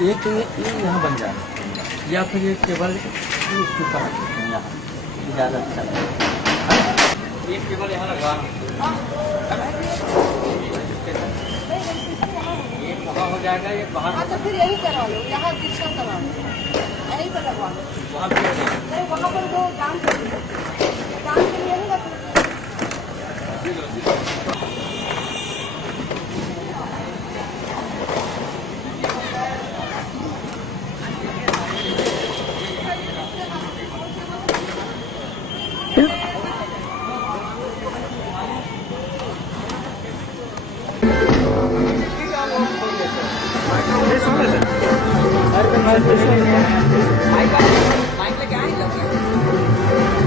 एक ये यहाँ बन जाए या फिर ये केवल इसके ऊपर रख सकते हैं, यहाँ ज़्यादा अच्छा लगेगा। एक केवल यहाँ लगवाना, एक वहाँ हो जाएगा, एक बाहर। हाँ तो फिर यही करा लो, यहाँ दूसरा करा लो, यहीं पर लगवा लो। वहाँ पर दो काम के लिए नहीं लगता।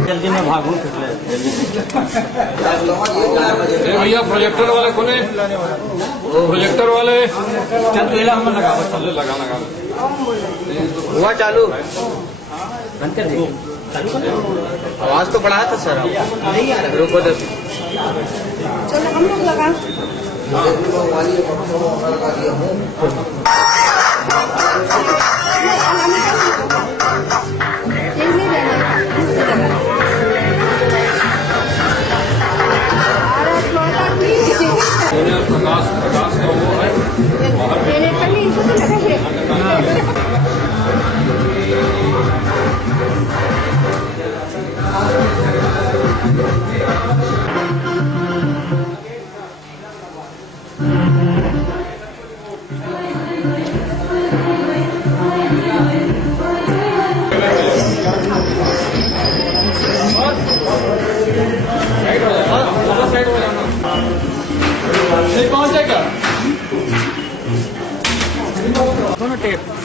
जल्दी में भागूं भैया प्रोजेक्टर वाले कोने, प्रोजेक्टर वाले हम लगा लगा हुआ चालू बनते रहे। आवाज तो बढ़ाया था सर, नहीं आ रहा। रुको तो चलो हम लोग लगा प्रकाश का वो है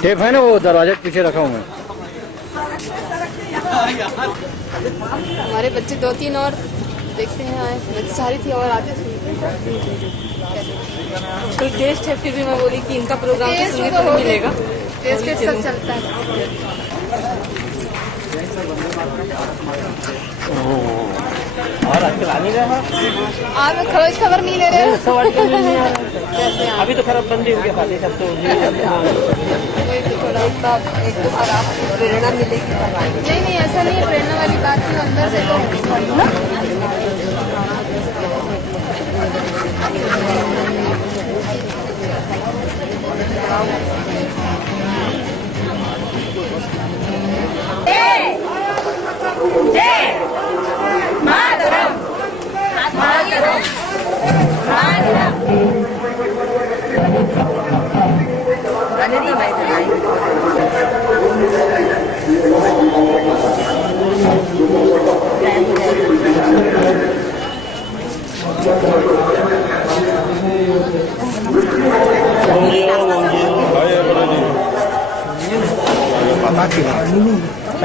टेप है ना, वो दरवाजे के पीछे रखा हूँ मैं। हमारे बच्चे 2-3 और देखते हैं आए, बच्चे सारी थी और आते कोई टेस्ट है, फिर भी मैं बोली कि इनका प्रोग्राम तो सुनने को मिलेगा। टेस्ट सब चलता है। और आजकल आ नहीं रहा, आज खोज खबर नहीं ले रहे। सब आजकल नहीं आ रहा। अभी तो खराब बंदी हो गया, खाते सब तो थोड़ा एक दो बार आप प्रेरणा मिलेगी। नहीं ऐसा नहीं है, प्रेरणा वाली बात नहीं, अंदर से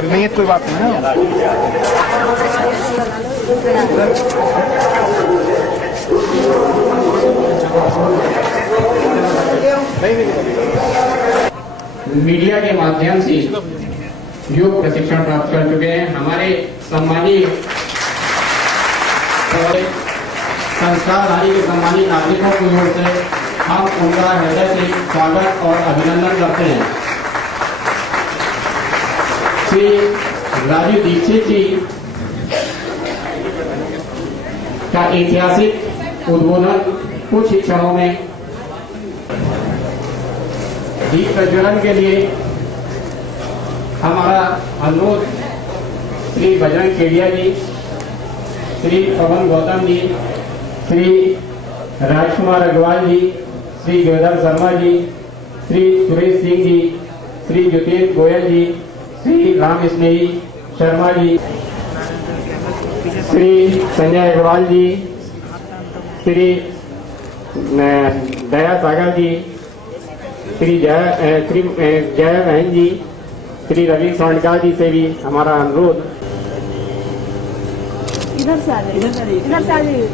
नहीं है, कोई बात नहीं है। मीडिया के माध्यम से योग प्रशिक्षण प्राप्त कर चुके हैं हमारे सम्मानित संस्कारधारी के सम्मानित नागरिकों की ओर से हम उनका हृदय से स्वागत और अभिनंदन करते हैं। श्री राजीव दीक्षित जी का ऐतिहासिक उद्बोधन कुछ ही क्षणों में। दीप प्रज्वलन के लिए हमारा अनुरोध श्री बजरंग केडिया जी, श्री पवन गौतम जी, श्री राजकुमार अग्रवाल जी, श्री गिरधर शर्मा जी, श्री सुरेश सिंह जी, श्री ज्योतिष गोयल जी, श्री राम स्नेही शर्मा जी। श्री संजय अग्रवाल जी, श्री दया सागर जी, श्री जय बहन जी, श्री रवि स्वर्णकार जी से भी हमारा अनुरोध। इधर से आ जाइए, इधर से आ जाइए।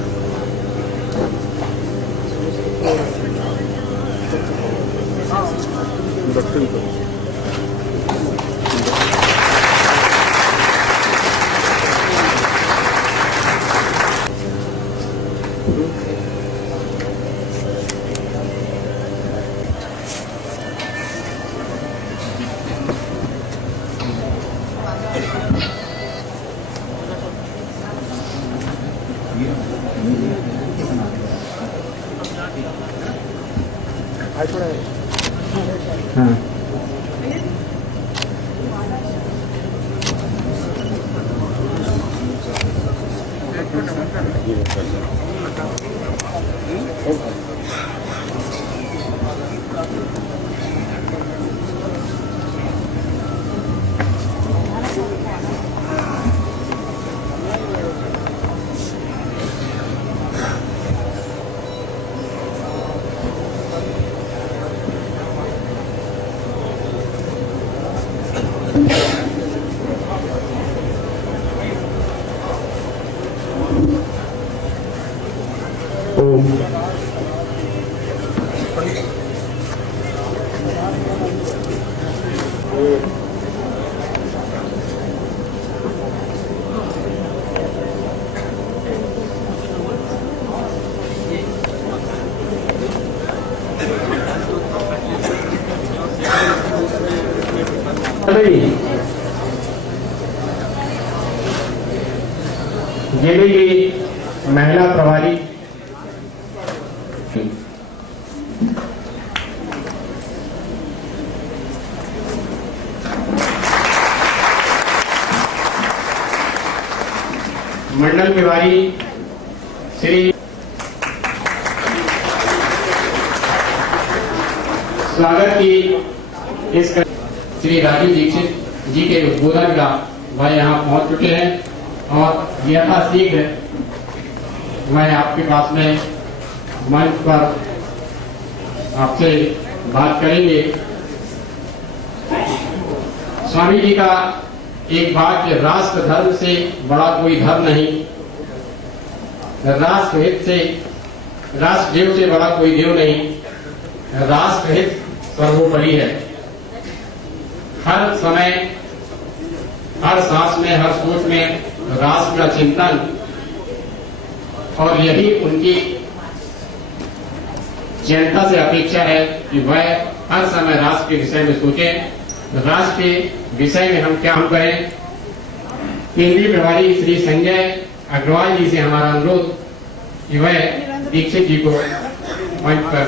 हाँ। ओम जिले की महिला प्रभारी मंडल प्रभारी श्री स्वागत की इस श्री राजीव दीक्षित जी के उद्बोधन का वह यहाँ पहुंच चुके हैं और यथाशीघ्र मैं आपके पास में मंच पर आपसे बात करेंगे। स्वामी जी का एक बात, राष्ट्र धर्म से बड़ा कोई धर्म नहीं, राष्ट्र हित से, राष्ट्र देव से बड़ा कोई देव नहीं, राष्ट्र हित सर्वोपरि है। हर समय, हर सांस में, हर सोच में राष्ट्र का चिंतन, और यही उनकी जनता से अपेक्षा है कि वह हर समय राष्ट्र के विषय में सोचें। राष्ट्र के विषय में हम क्या हम करें। केंद्रीय प्रभारी श्री संजय अग्रवाल जी से हमारा अनुरोध कि वह दीक्षित जी को मंच पर।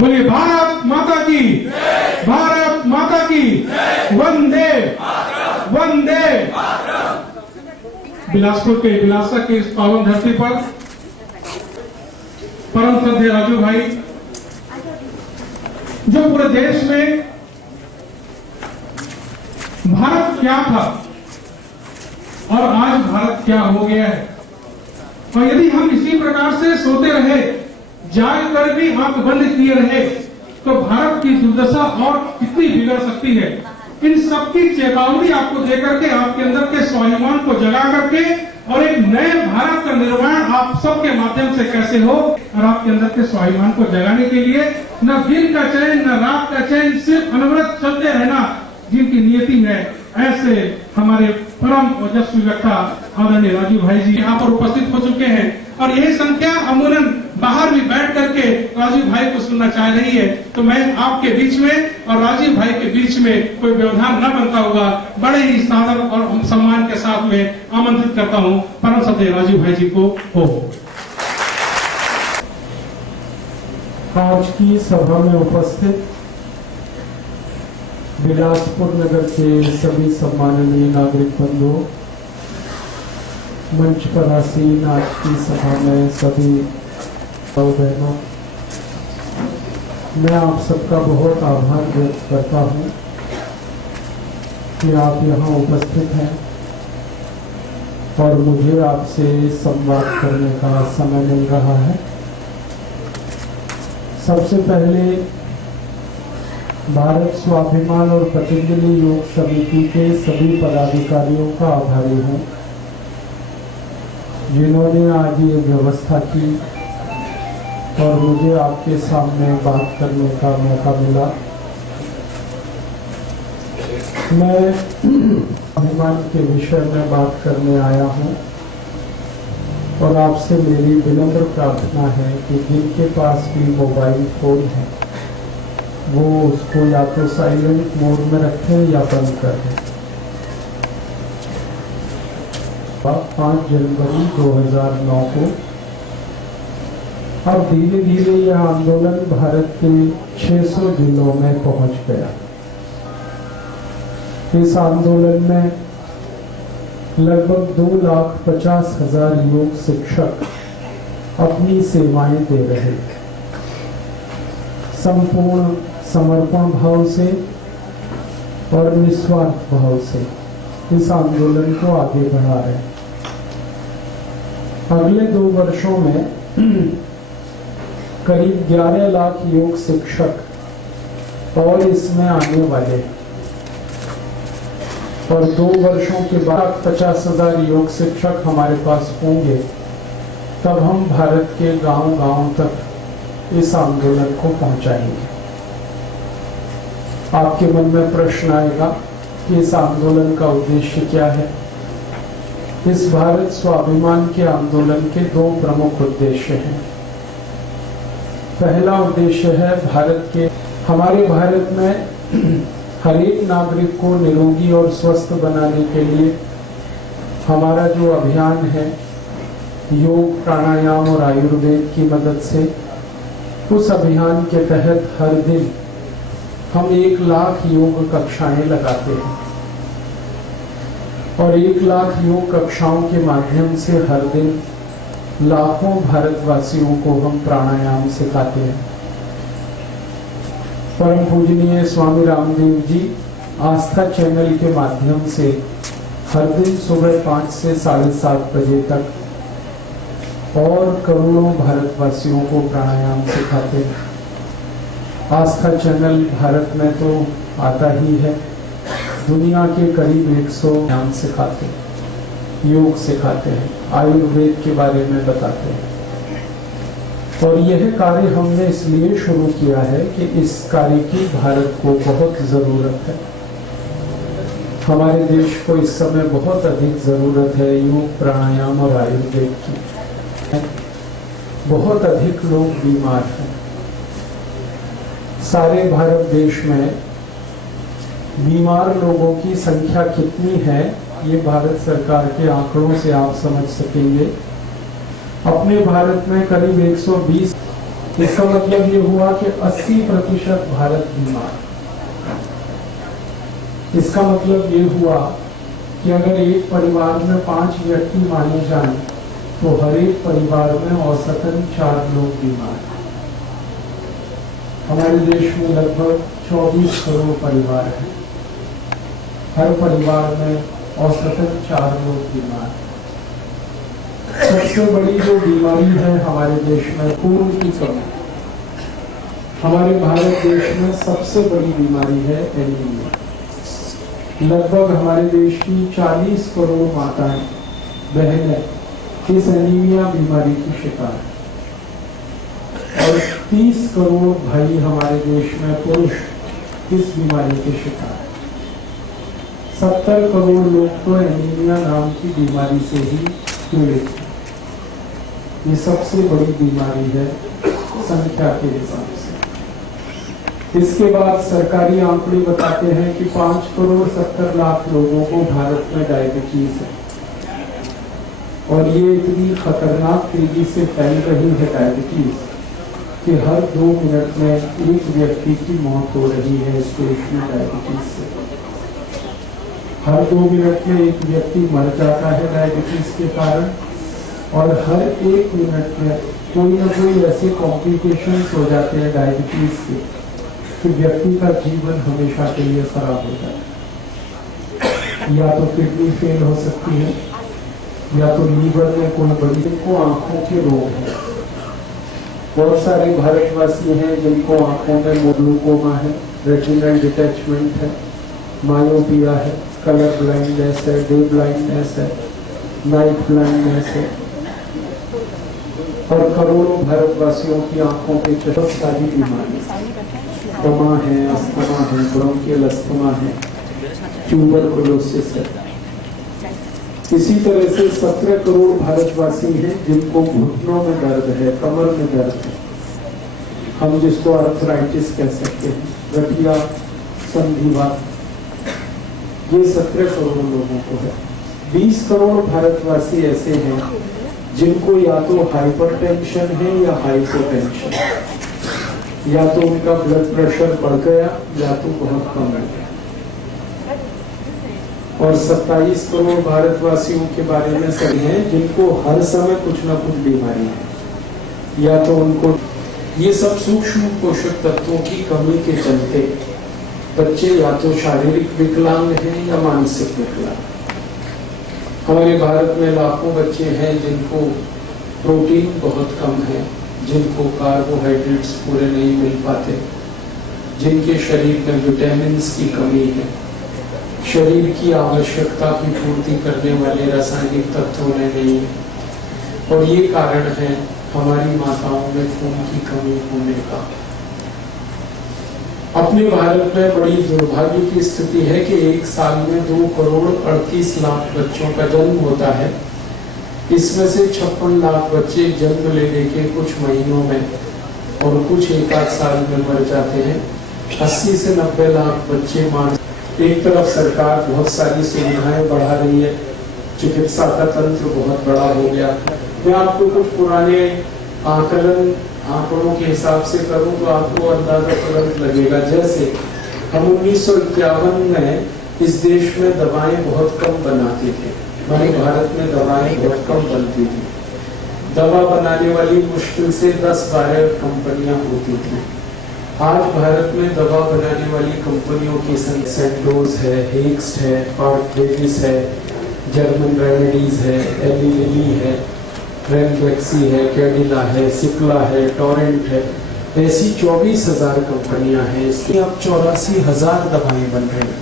बोलिए भारत माता की, भारत माता की, वंदे वंदे। बिलासपुर के बिलासा की इस पावन धरती पर परम श्रद्धेय राजू भाई, जो पूरे देश में भारत क्या था और आज भारत क्या हो गया है, और यदि हम इसी प्रकार से सोते रहे, जाग कर भी आंख बंद किए रहे, तो भारत की दुर्दशा और कितनी बिगड़ सकती है। इन सबकी चेतावनी आपको देकर के, आपके अंदर के स्वाभिमान को जगा करके, और एक नए भारत का निर्माण आप सबके माध्यम से कैसे हो, और आपके अंदर के स्वाभिमान को जगाने के लिए न दिन का चैन न रात का चैन, सिर्फ अनवरत चलते रहना जिनकी नियति है, ऐसे हमारे परम ओजस्वी वक्ता आदरणीय राजू भाई जी यहाँ पर उपस्थित हो चुके हैं। और यही संख्या अमूमन बाहर भी बैठ करके राजीव भाई को सुनना चाह रही है। तो मैं आपके बीच में और राजीव भाई के बीच में कोई व्यवधान न बनता होगा, बड़े ही सादर और सम्मान के साथ में आमंत्रित करता हूँ परम श्रद्धेय राजीव भाई जी को। हो आज की सभा में उपस्थित बिलासपुर नगर के सभी सम्माननीय नागरिक बंधुओं, मंच पर आसीन आज की सभा में सभी बहनों, मैं आप सबका बहुत आभार व्यक्त करता हूं कि आप यहाँ उपस्थित हैं और मुझे आपसे संवाद करने का समय मिल रहा है। सबसे पहले भारत स्वाभिमान और पतंजलि योग समिति के सभी पदाधिकारियों का आभारी हूँ, जिन्होंने आज ये व्यवस्था की और मुझे आपके सामने बात करने का मौका मिला। मैं अभिमान के विषय में बात करने आया हूँ और आपसे मेरी विनम्र प्रार्थना है कि जिनके पास भी मोबाइल फोन है वो उसको या तो साइलेंट मोड में रखें या बंद कर दें। 5 जनवरी 2009 को अब धीरे धीरे यह आंदोलन भारत के 600 जिलों में पहुंच गया। इस आंदोलन में लगभग 2,50,000 योग शिक्षक अपनी सेवाएं दे रहे थे। संपूर्ण समर्पण भाव से और निस्वार्थ भाव से इस आंदोलन को आगे बढ़ा रहे। अगले 2 वर्षों में करीब 11 लाख योग शिक्षक और इसमें आने वाले और 2 वर्षों के बाद 50,000 योग शिक्षक हमारे पास होंगे। तब हम भारत के गांव-गांव तक इस आंदोलन को पहुंचाएंगे। आपके मन में प्रश्न आएगा कि इस आंदोलन का उद्देश्य क्या है। इस भारत स्वाभिमान के आंदोलन के 2 प्रमुख उद्देश्य हैं। पहला उद्देश्य है हमारे भारत में हर एक नागरिक को निरोगी और स्वस्थ बनाने के लिए हमारा जो अभियान है योग, प्राणायाम और आयुर्वेद की मदद से, उस अभियान के तहत हर दिन हम 1 लाख योग कक्षाएं लगाते हैं और 1 लाख योग कक्षाओं के माध्यम से हर दिन लाखों भारतवासियों को हम प्राणायाम सिखाते हैं। परम पूजनीय स्वामी रामदेव जी आस्था चैनल के माध्यम से हर दिन सुबह 5 से 7:30 बजे तक और करोड़ों भारतवासियों को प्राणायाम सिखाते हैं। आस्था चैनल भारत में तो आता ही है, दुनिया के करीब 100 ध्यान सिखाते हैं, योग सिखाते हैं, आयुर्वेद के बारे में बताते हैं। और यह कार्य हमने इसलिए शुरू किया है कि इस कार्य की भारत को बहुत जरूरत है। हमारे देश को इस समय बहुत अधिक जरूरत है योग, प्राणायाम और आयुर्वेद की। बहुत अधिक लोग बीमार हैं। सारे भारत देश में बीमार लोगों की संख्या कितनी है ये भारत सरकार के आंकड़ों से आप समझ सकेंगे। अपने भारत में करीब 120, इसका मतलब ये हुआ कि 80% भारत बीमार। इसका मतलब ये हुआ कि अगर एक परिवार में 5 व्यक्ति माने जाएं तो हर एक परिवार में औसतन 4 लोग बीमार हैं। हमारे देश में लगभग 24 करोड़ परिवार हैं। हर परिवार में औसतन 4 लोग बीमार हैं। सबसे बड़ी जो बीमारी है हमारे देश में खून की कमी। हमारे भारत देश में सबसे बड़ी बीमारी है एनीमिया। लगभग हमारे देश की 40 करोड़ माताएं, बहनें इस एनीमिया बीमारी की शिकार है और 30 करोड़ भाई हमारे देश में पुरुष इस बीमारी के शिकार है। 70 करोड़ लोग तो एनीमिया नाम की बीमारी से ही पीड़ित हैं। ये सबसे बड़ी बीमारी है संख्या के हिसाब से। इसके बाद सरकारी आंकड़े बताते हैं कि 5 करोड़ 70 लाख लोगों को भारत में डायबिटीज है और ये इतनी खतरनाक तेजी से फैल रही है डायबिटीज कि हर 2 मिनट में एक व्यक्ति की मौत हो रही है इस देश में डायबिटीज से। हर 2 मिनट में एक व्यक्ति मर जाता है डायबिटीज के कारण और हर 1 मिनट में कोई ना कोई ऐसे कॉम्प्लिकेशंस हो जाते हैं डायबिटीज के कि व्यक्ति का जीवन हमेशा के लिए खराब हो जाता है। या तो किडनी फेल हो सकती है, या तो लीवर में कोई बड़ी को आंखों के रोग है। बहुत सारे भारतवासी हैं जिनको आंखों में ग्लूकोमा है, रेटिनल डिटैचमेंट है, मायोपिया है, कलर ब्लाइंडनेस है, डे ब्लाइंडनेस है, नाइट ब्लाइंडनेस है, और करोड़ों भारतवासियों की आंखों पे बहुत सारी बीमारी, दमा है, अस्थमा है, ब्रोंकियल अस्थमा है, ट्यूबरकुलोसिस है। इसी तरह से 17 करोड़ भारतवासी हैं जिनको घुटनों में दर्द है, कमर में दर्द है, हम जिसको आर्थराइटिस कह सकते हैं, गठिया, संधिवात, ये 17 करोड़ लोगों को है। 20 करोड़ भारतवासी ऐसे हैं जिनको या तो हाइपरटेंशन है या हाइपोटेंशन, या तो उनका ब्लड प्रेशर बढ़ गया या तो बहुत कम हो गया। और 27 करोड़ भारतवासियों के बारे में सही है जिनको हर समय कुछ ना कुछ बीमारी है, या तो उनको ये सब सूक्ष्म पोषक तत्वों की कमी के चलते बच्चे या तो शारीरिक विकलांग हैं या मानसिक विकलांग। हमारे भारत में लाखों बच्चे हैं जिनको प्रोटीन बहुत कम है, जिनको कार्बोहाइड्रेट्स पूरे नहीं मिल पाते, जिनके शरीर में विटामिन की कमी है, शरीर की आवश्यकता की पूर्ति करने वाले रासायनिक तत्व उन्हें नहीं है। और ये कारण है हमारी माताओं में खून की कमी होने का। अपने भारत में बड़ी दुर्भाग्य की स्थिति है कि एक साल में 2 करोड़ 38 लाख बच्चों का जन्म होता है। इसमें से 56 लाख बच्चे जन्म लेने के कुछ महीनों में और कुछ 1 साल में मर जाते हैं। 80 से 90 लाख बच्चे मार। एक तरफ सरकार बहुत सारी सुविधाएं बढ़ा रही है, चिकित्सा का तंत्र बहुत बड़ा हो गया। मैं आपको कुछ पुराने आंकड़ों के हिसाब से करूं तो आपको अंदाजा तुरंत लगेगा। जैसे हम 1951 में इस देश में दवाएं बहुत कम बनाते थे, हमारे भारत में दवाएं बहुत कम बनती थी। दवा बनाने वाली मुश्किल से 10-12 कंपनियां होती थी। आज भारत में दवा बनाने वाली कंपनियों की संख्या सेंडोज है, हेक्स्ट है, पार्टवेरिस है, जर्मन रेमेडीज है, एली लिली है, रेनबेक्सी है, कैडिला है, सिप्ला है, टोरेंट है, ऐसी 24,000 कंपनियां हैं। इसकी अब 84,000 दवाएं बन रही हैं।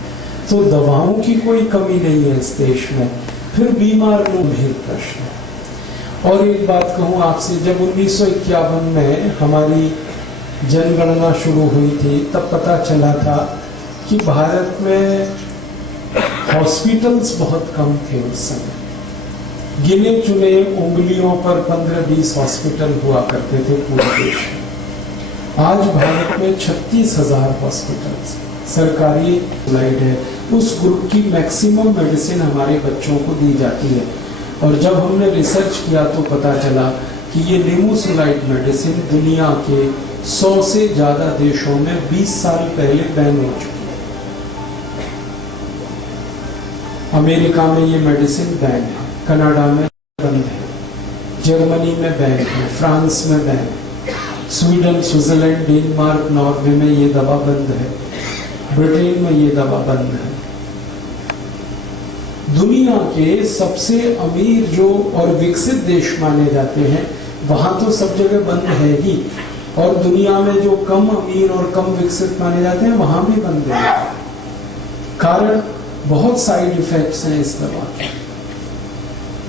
तो दवाओं की कोई कमी नहीं है इस देश में। फिर बीमार गंभीर प्रश्न। और एक बात कहूँ आपसे, जब 1951 में हमारी जनगणना शुरू हुई थी तब पता चला था कि भारत में हॉस्पिटल्स बहुत कम थे उस समय। गिने चुने उंगलियों पर 15-20 हॉस्पिटल हुआ करते थे पूरे देश में। आज भारत में 36,000 हॉस्पिटल्स सरकारी लाइट है। उस ग्रुप की मैक्सिमम मेडिसिन हमारे बच्चों को दी जाती है। और जब हमने रिसर्च किया तो पता चला कि ये लिमोसुलाइड मेडिसिन दुनिया के 100 से ज्यादा देशों में 20 साल पहले बैन हो चुकी है। अमेरिका में ये मेडिसिन बैन है, कनाडा में बंद है, जर्मनी में बैन है, फ्रांस में बैन है, स्वीडन, स्विट्जरलैंड, डेनमार्क, नॉर्वे में ये दवा बंद है, ब्रिटेन में ये दवा बंद है। दुनिया के सबसे अमीर जो और विकसित देश माने जाते हैं वहां तो सब जगह बंद है ही, और दुनिया में जो कम अमीर और कम विकसित माने जाते हैं वहां भी बंद है। कारण बहुत साइड इफेक्ट्स हैं इस दवा के।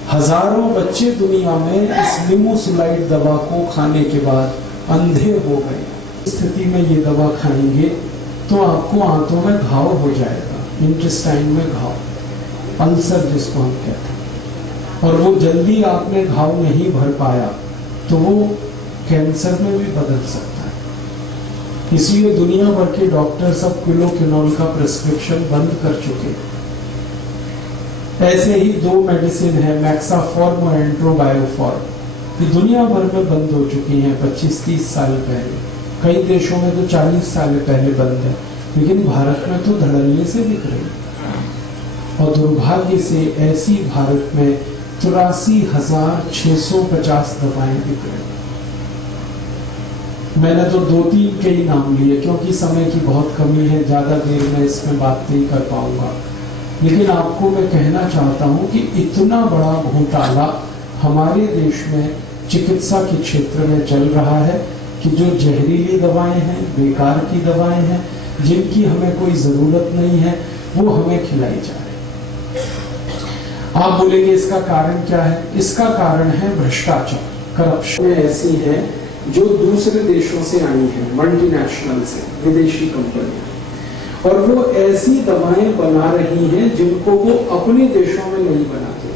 हजारों बच्चे दुनिया में इस लिमोसुलाइड दवा को खाने के बाद अंधे हो गए। स्थिति में ये दवा खाएंगे तो आपको आंतों में घाव हो जाएगा, इंटेस्टाइन में घाव, अल्सर जिसको हम कहते हैं। और वो जल्दी आपने घाव नहीं भर पाया तो वो कैंसर में भी बदल सकता है। इसलिए दुनिया भर के डॉक्टर सब क्विनोलोन का प्रिस्क्रिप्शन बंद कर चुके हैं। ऐसे ही 2 मेडिसिन है, मैक्साफॉर्म और एंट्रोबायोफॉर्म, ये दुनिया भर में बंद हो चुकी हैं 25-30 साल पहले। कई देशों में तो 40 साल पहले बंद है, लेकिन भारत में तो धड़ल्ले से बिक रही है। और दुर्भाग्य से ऐसी भारत में 83,650 दवाएं बिक रही। मैंने तो 2-3 के ही नाम लिए क्योंकि समय की बहुत कमी है, ज्यादा देर में इसमें बात नहीं कर पाऊंगा। लेकिन आपको मैं कहना चाहता हूं कि इतना बड़ा घोटाला हमारे देश में चिकित्सा के क्षेत्र में चल रहा है कि जो जहरीली दवाएं हैं, बेकार की दवाएं हैं, जिनकी हमें कोई जरूरत नहीं है, वो हमें खिलाई जा रही है। आप बोलेंगे इसका कारण क्या है? इसका कारण है भ्रष्टाचार, करप्शन ऐसी है जो दूसरे देशों से आई है, मल्टीनेशनल से, विदेशी कंपनियां, और वो ऐसी दवाएं बना रही हैं जिनको वो अपने देशों में नहीं बनाते।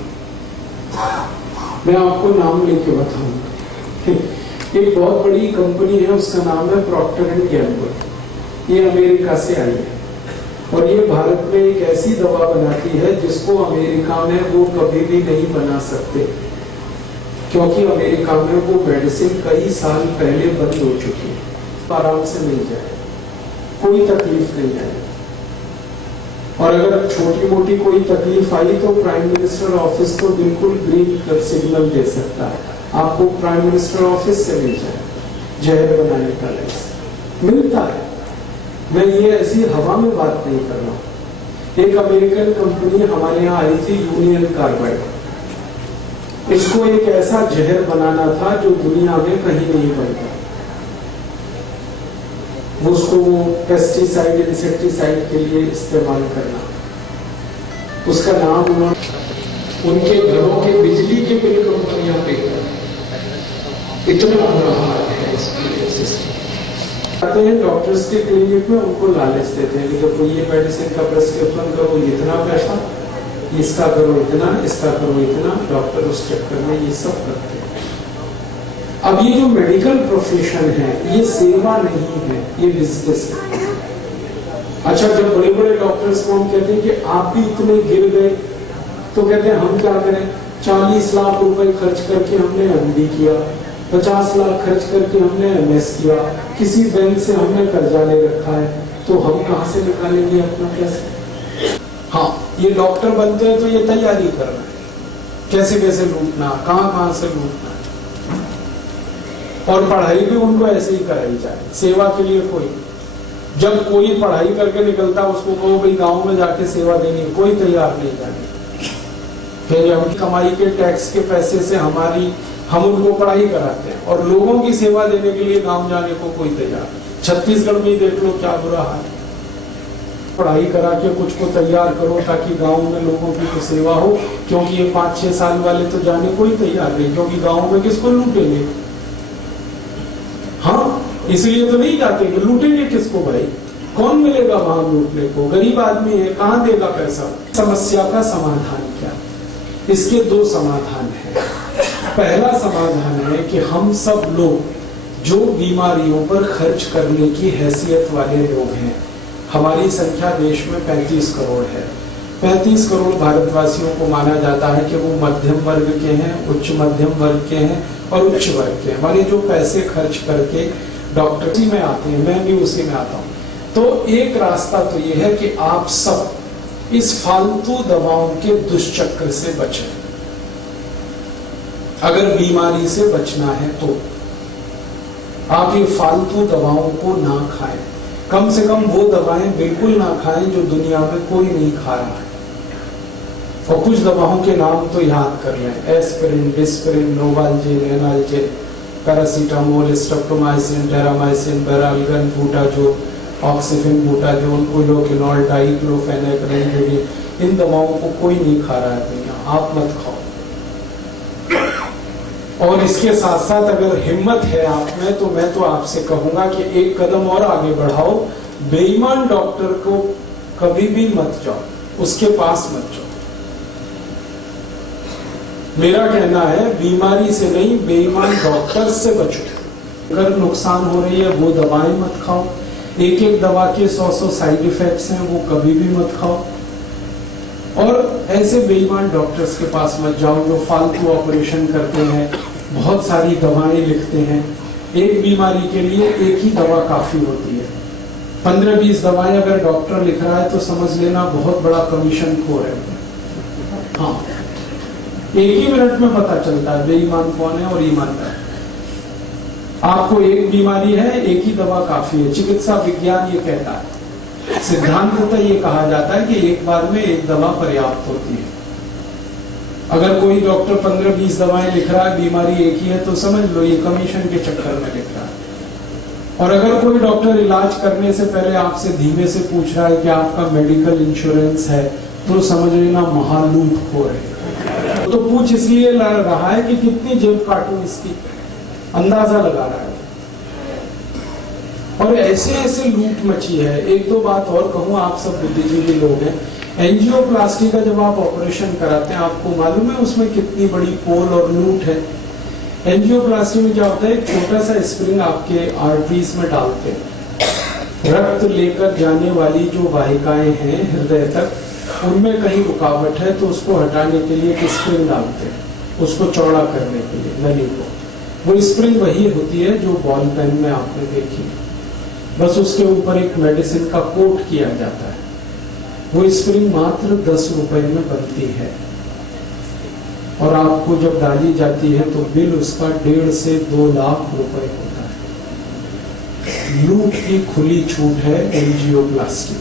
मैं आपको नाम लेके बताऊंगा। एक बहुत बड़ी कंपनी है, उसका नाम है प्रॉक्टर एंड गैम्बल। ये अमेरिका से आई है और ये भारत में एक ऐसी दवा बनाती है जिसको अमेरिका में वो कभी भी नहीं बना सकते, क्योंकि अमेरिका में वो मेडिसिन कई साल पहले बंद हो चुकी है। आराम से मिल जाए, कोई तकलीफ नहीं है। और अगर छोटी मोटी कोई तकलीफ आई तो प्राइम मिनिस्टर ऑफिस को बिल्कुल ग्रीन सिग्नल दे सकता है, आपको प्राइम मिनिस्टर ऑफिस से मिल जाए जहर बनाने का लाइसेंस मिलता है। मैं ये ऐसी हवा में बात नहीं कर रहा हूं। एक अमेरिकन कंपनी हमारे यहाँ आई थी, यूनियन कार्बाइड। इसको एक ऐसा जहर बनाना था जो दुनिया में कहीं नहीं बनता। उसको पेस्टिसाइड, इंसेक्टिसाइड के लिए इस्तेमाल करना। उसका नाम उनके घरों के बिजली के बिल कंपनियां पे कर। इतना बुरा हाल है इसकी सिस्टम। आते हैं डॉक्टर्स के क्लिनिक में, उनको लालच देते हैं कि देखो ये मेडिसिन का प्रेस्क्रिप्शन करो इतना पैसा, इसका करो इतना, इसका करो इतना। डॉक्टर उस चक्कर में ये सब करते हैं। अब ये जो मेडिकल प्रोफेशन है ये सेवा नहीं है, ये बिजनेस है। अच्छा, जब बड़े बड़े डॉक्टर्स को हम कहते हैं कि आप भी इतने गिर गए, तो कहते हैं हम क्या करें, 40 लाख रुपए खर्च करके हमने MD किया, 50 लाख खर्च करके हमने MS किया, किसी बैंक से हमने कर्जा ले रखा है, तो हम कहां से निकालेंगे अपना पैसा? हाँ, ये डॉक्टर बनते हैं तो ये तैयारी कर रहे हैं कैसे कैसे लूटना, कहां से लूटना, और पढ़ाई भी उनको ऐसे ही कराई जाए, सेवा के लिए कोई। जब कोई पढ़ाई करके निकलता उसको कहो भाई गांव में जाके सेवा देनी, कोई तैयार नहीं जाने। फिर हम कमाई के टैक्स के पैसे से हम उनको पढ़ाई कराते हैं और लोगों की सेवा देने के लिए गांव जाने को कोई तैयार नहीं। छत्तीसगढ़ में ही देख लो क्या बुरा हाल है। पढ़ाई करा के कुछ को तैयार करो ताकि गांव में लोगों की तो सेवा हो, क्योंकि ये 5-6 साल वाले तो जाने को ही तैयार नहीं, क्योंकि गांव में किसको लूटेंगे। हाँ, इसलिए तो नहीं जाते कि लूटेंगे किसको भाई, कौन मिलेगा वहां लूटने को, गरीब आदमी है, कहां देगा पैसा। समस्या का समाधान क्या? इसके 2 समाधान है। पहला समाधान है कि हम सब लोग जो बीमारियों पर खर्च करने की हैसियत वाले लोग हैं, हमारी संख्या देश में 35 करोड़ है। 35 करोड़ भारतवासियों को माना जाता है कि वो मध्यम वर्ग के हैं, उच्च मध्यम वर्ग के हैं और उच्च वर्ग के हैं। हमारे जो पैसे खर्च करके डॉक्टर में आते हैं, मैं भी उसी में आता हूँ। तो एक रास्ता तो ये है कि आप सब इस फालतू दवाओं के दुष्चक्र से बचें। अगर बीमारी से बचना है तो आप ये फालतू दवाओं को ना खाएं। कम से कम वो दवाएं बिल्कुल ना खाएं जो दुनिया में कोई नहीं खा रहा है। और कुछ दवाओं के नाम तो याद कर लें, aspirin, disprin, novalgin, analgin, paracetamol, streptomycin, terramycin, baralgan, butazol, oxyphen, butazol, chloroquinol, diclofenac, remdesivir. इन दवाओं को कोई नहीं खा रहा है दुनिया, आप मत खाओ। और इसके साथ साथ अगर हिम्मत है आप में, तो मैं तो आपसे कहूंगा कि एक कदम और आगे बढ़ाओ। बेईमान डॉक्टर को कभी भी मत जाओ, उसके पास मत जाओ। मेरा कहना है बीमारी से नहीं, बेईमान डॉक्टर से बचो। अगर नुकसान हो रही है वो दवाएं मत खाओ। एक दवा के 100 साइड इफेक्ट्स हैं, वो कभी भी मत खाओ। और ऐसे बेईमान डॉक्टर्स के पास मत जाओ जो फालतू ऑपरेशन करते हैं, बहुत सारी दवाएं लिखते हैं। एक बीमारी के लिए एक ही दवा काफी होती है। 15-20 दवाएं अगर डॉक्टर लिख रहा है तो समझ लेना बहुत बड़ा कमीशन खो है। हाँ, एक ही मिनट में पता चलता है बेईमान कौन है और ईमानदार। आपको एक बीमारी है, एक ही दवा काफी है। चिकित्सा विज्ञान ये कहता है। सिद्धांततः ये कहा जाता है कि एक बार में एक दवा पर्याप्त होती है। अगर कोई डॉक्टर 15-20 दवाएं लिख रहा है, बीमारी एक ही है, तो समझ लो ये कमीशन के चक्कर में लिख रहा है। और अगर कोई डॉक्टर इलाज करने से पहले आपसे धीमे से पूछ रहा है कि आपका मेडिकल इंश्योरेंस है, तो समझ लेना महालूटखोर है। तो पूछ इसलिए रहा है कि कितनी जेब काटूं इसकी, अंदाजा लगा रहा है। और ऐसे ऐसे लूट मची है। एक दो बात और कहूं, आप सब बुद्धिजीवी लोग हैं, एंजियोप्लास्टी का जब आप ऑपरेशन कराते हैं, आपको मालूम है उसमें कितनी बड़ी पोल और लूट है। एंजियोप्लास्टी में क्या होता है, एक छोटा सा स्प्रिंग आपके आर्टरीज में डालते हैं। रक्त लेकर जाने वाली जो वाहिकाएं हैं हृदय तक, उनमें कहीं रुकावट है तो उसको हटाने के लिए एक स्प्रिंग डालते हैं, उसको चौड़ा करने के लिए नली को। वो स्प्रिंग वही होती है जो बॉल पेन में आपने देखी, बस उसके ऊपर एक मेडिसिन का कोट किया जाता है। वो स्प्रिंग मात्र 10 रुपए में बनती है, और आपको जब डाली जाती है तो बिल उसका 1.5 से 2 लाख रुपए होता है। लूट की खुली छूट है एंजियोप्लास्टी।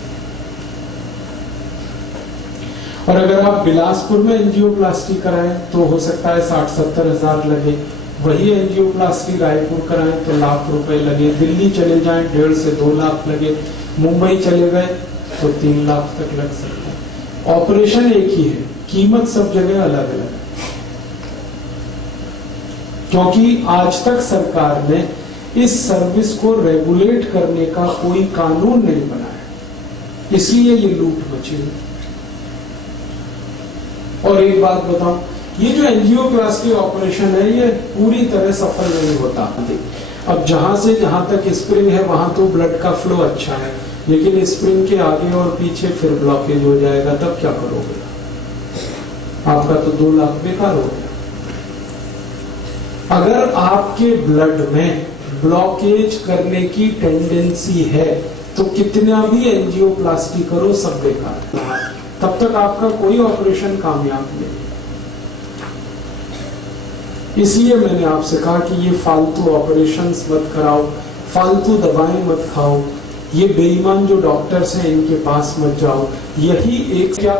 और अगर आप बिलासपुर में एंजियोप्लास्टी कराएं तो हो सकता है 60-70 हजार लगे। वही एंजियोप्लास्टी रायपुर कराएं तो लाख रुपए लगे। दिल्ली चले जाएं 1.5 से 2 लाख लगे। मुंबई चले गए तो 3 लाख तक लग सकता है। ऑपरेशन एक ही है, कीमत सब जगह अलग अलग, क्योंकि आज तक सरकार ने इस सर्विस को रेगुलेट करने का कोई कानून नहीं बनाया, इसलिए ये लूट मची। और एक बात बताऊं, ये जो एंजियोप्लास्टी ऑपरेशन है ये पूरी तरह सफल नहीं होता। अब जहां से जहां तक स्प्रिंग है वहां तो ब्लड का फ्लो अच्छा है, लेकिन स्प्रिंग के आगे और पीछे फिर ब्लॉकेज हो जाएगा, तब क्या करोगे? आपका तो 2 लाख बेकार हो गया। अगर आपके ब्लड में ब्लॉकेज करने की टेंडेंसी है तो कितना भी एंजियोप्लास्टी करो सब बेकार, तब तक आपका कोई ऑपरेशन कामयाब नहीं। इसलिए मैंने आपसे कहा कि ये फालतू ऑपरेशंस मत कराओ, फालतू दवाएं मत खाओ, ये बेईमान जो डॉक्टर्स हैं इनके पास मत जाओ। यही एक क्या,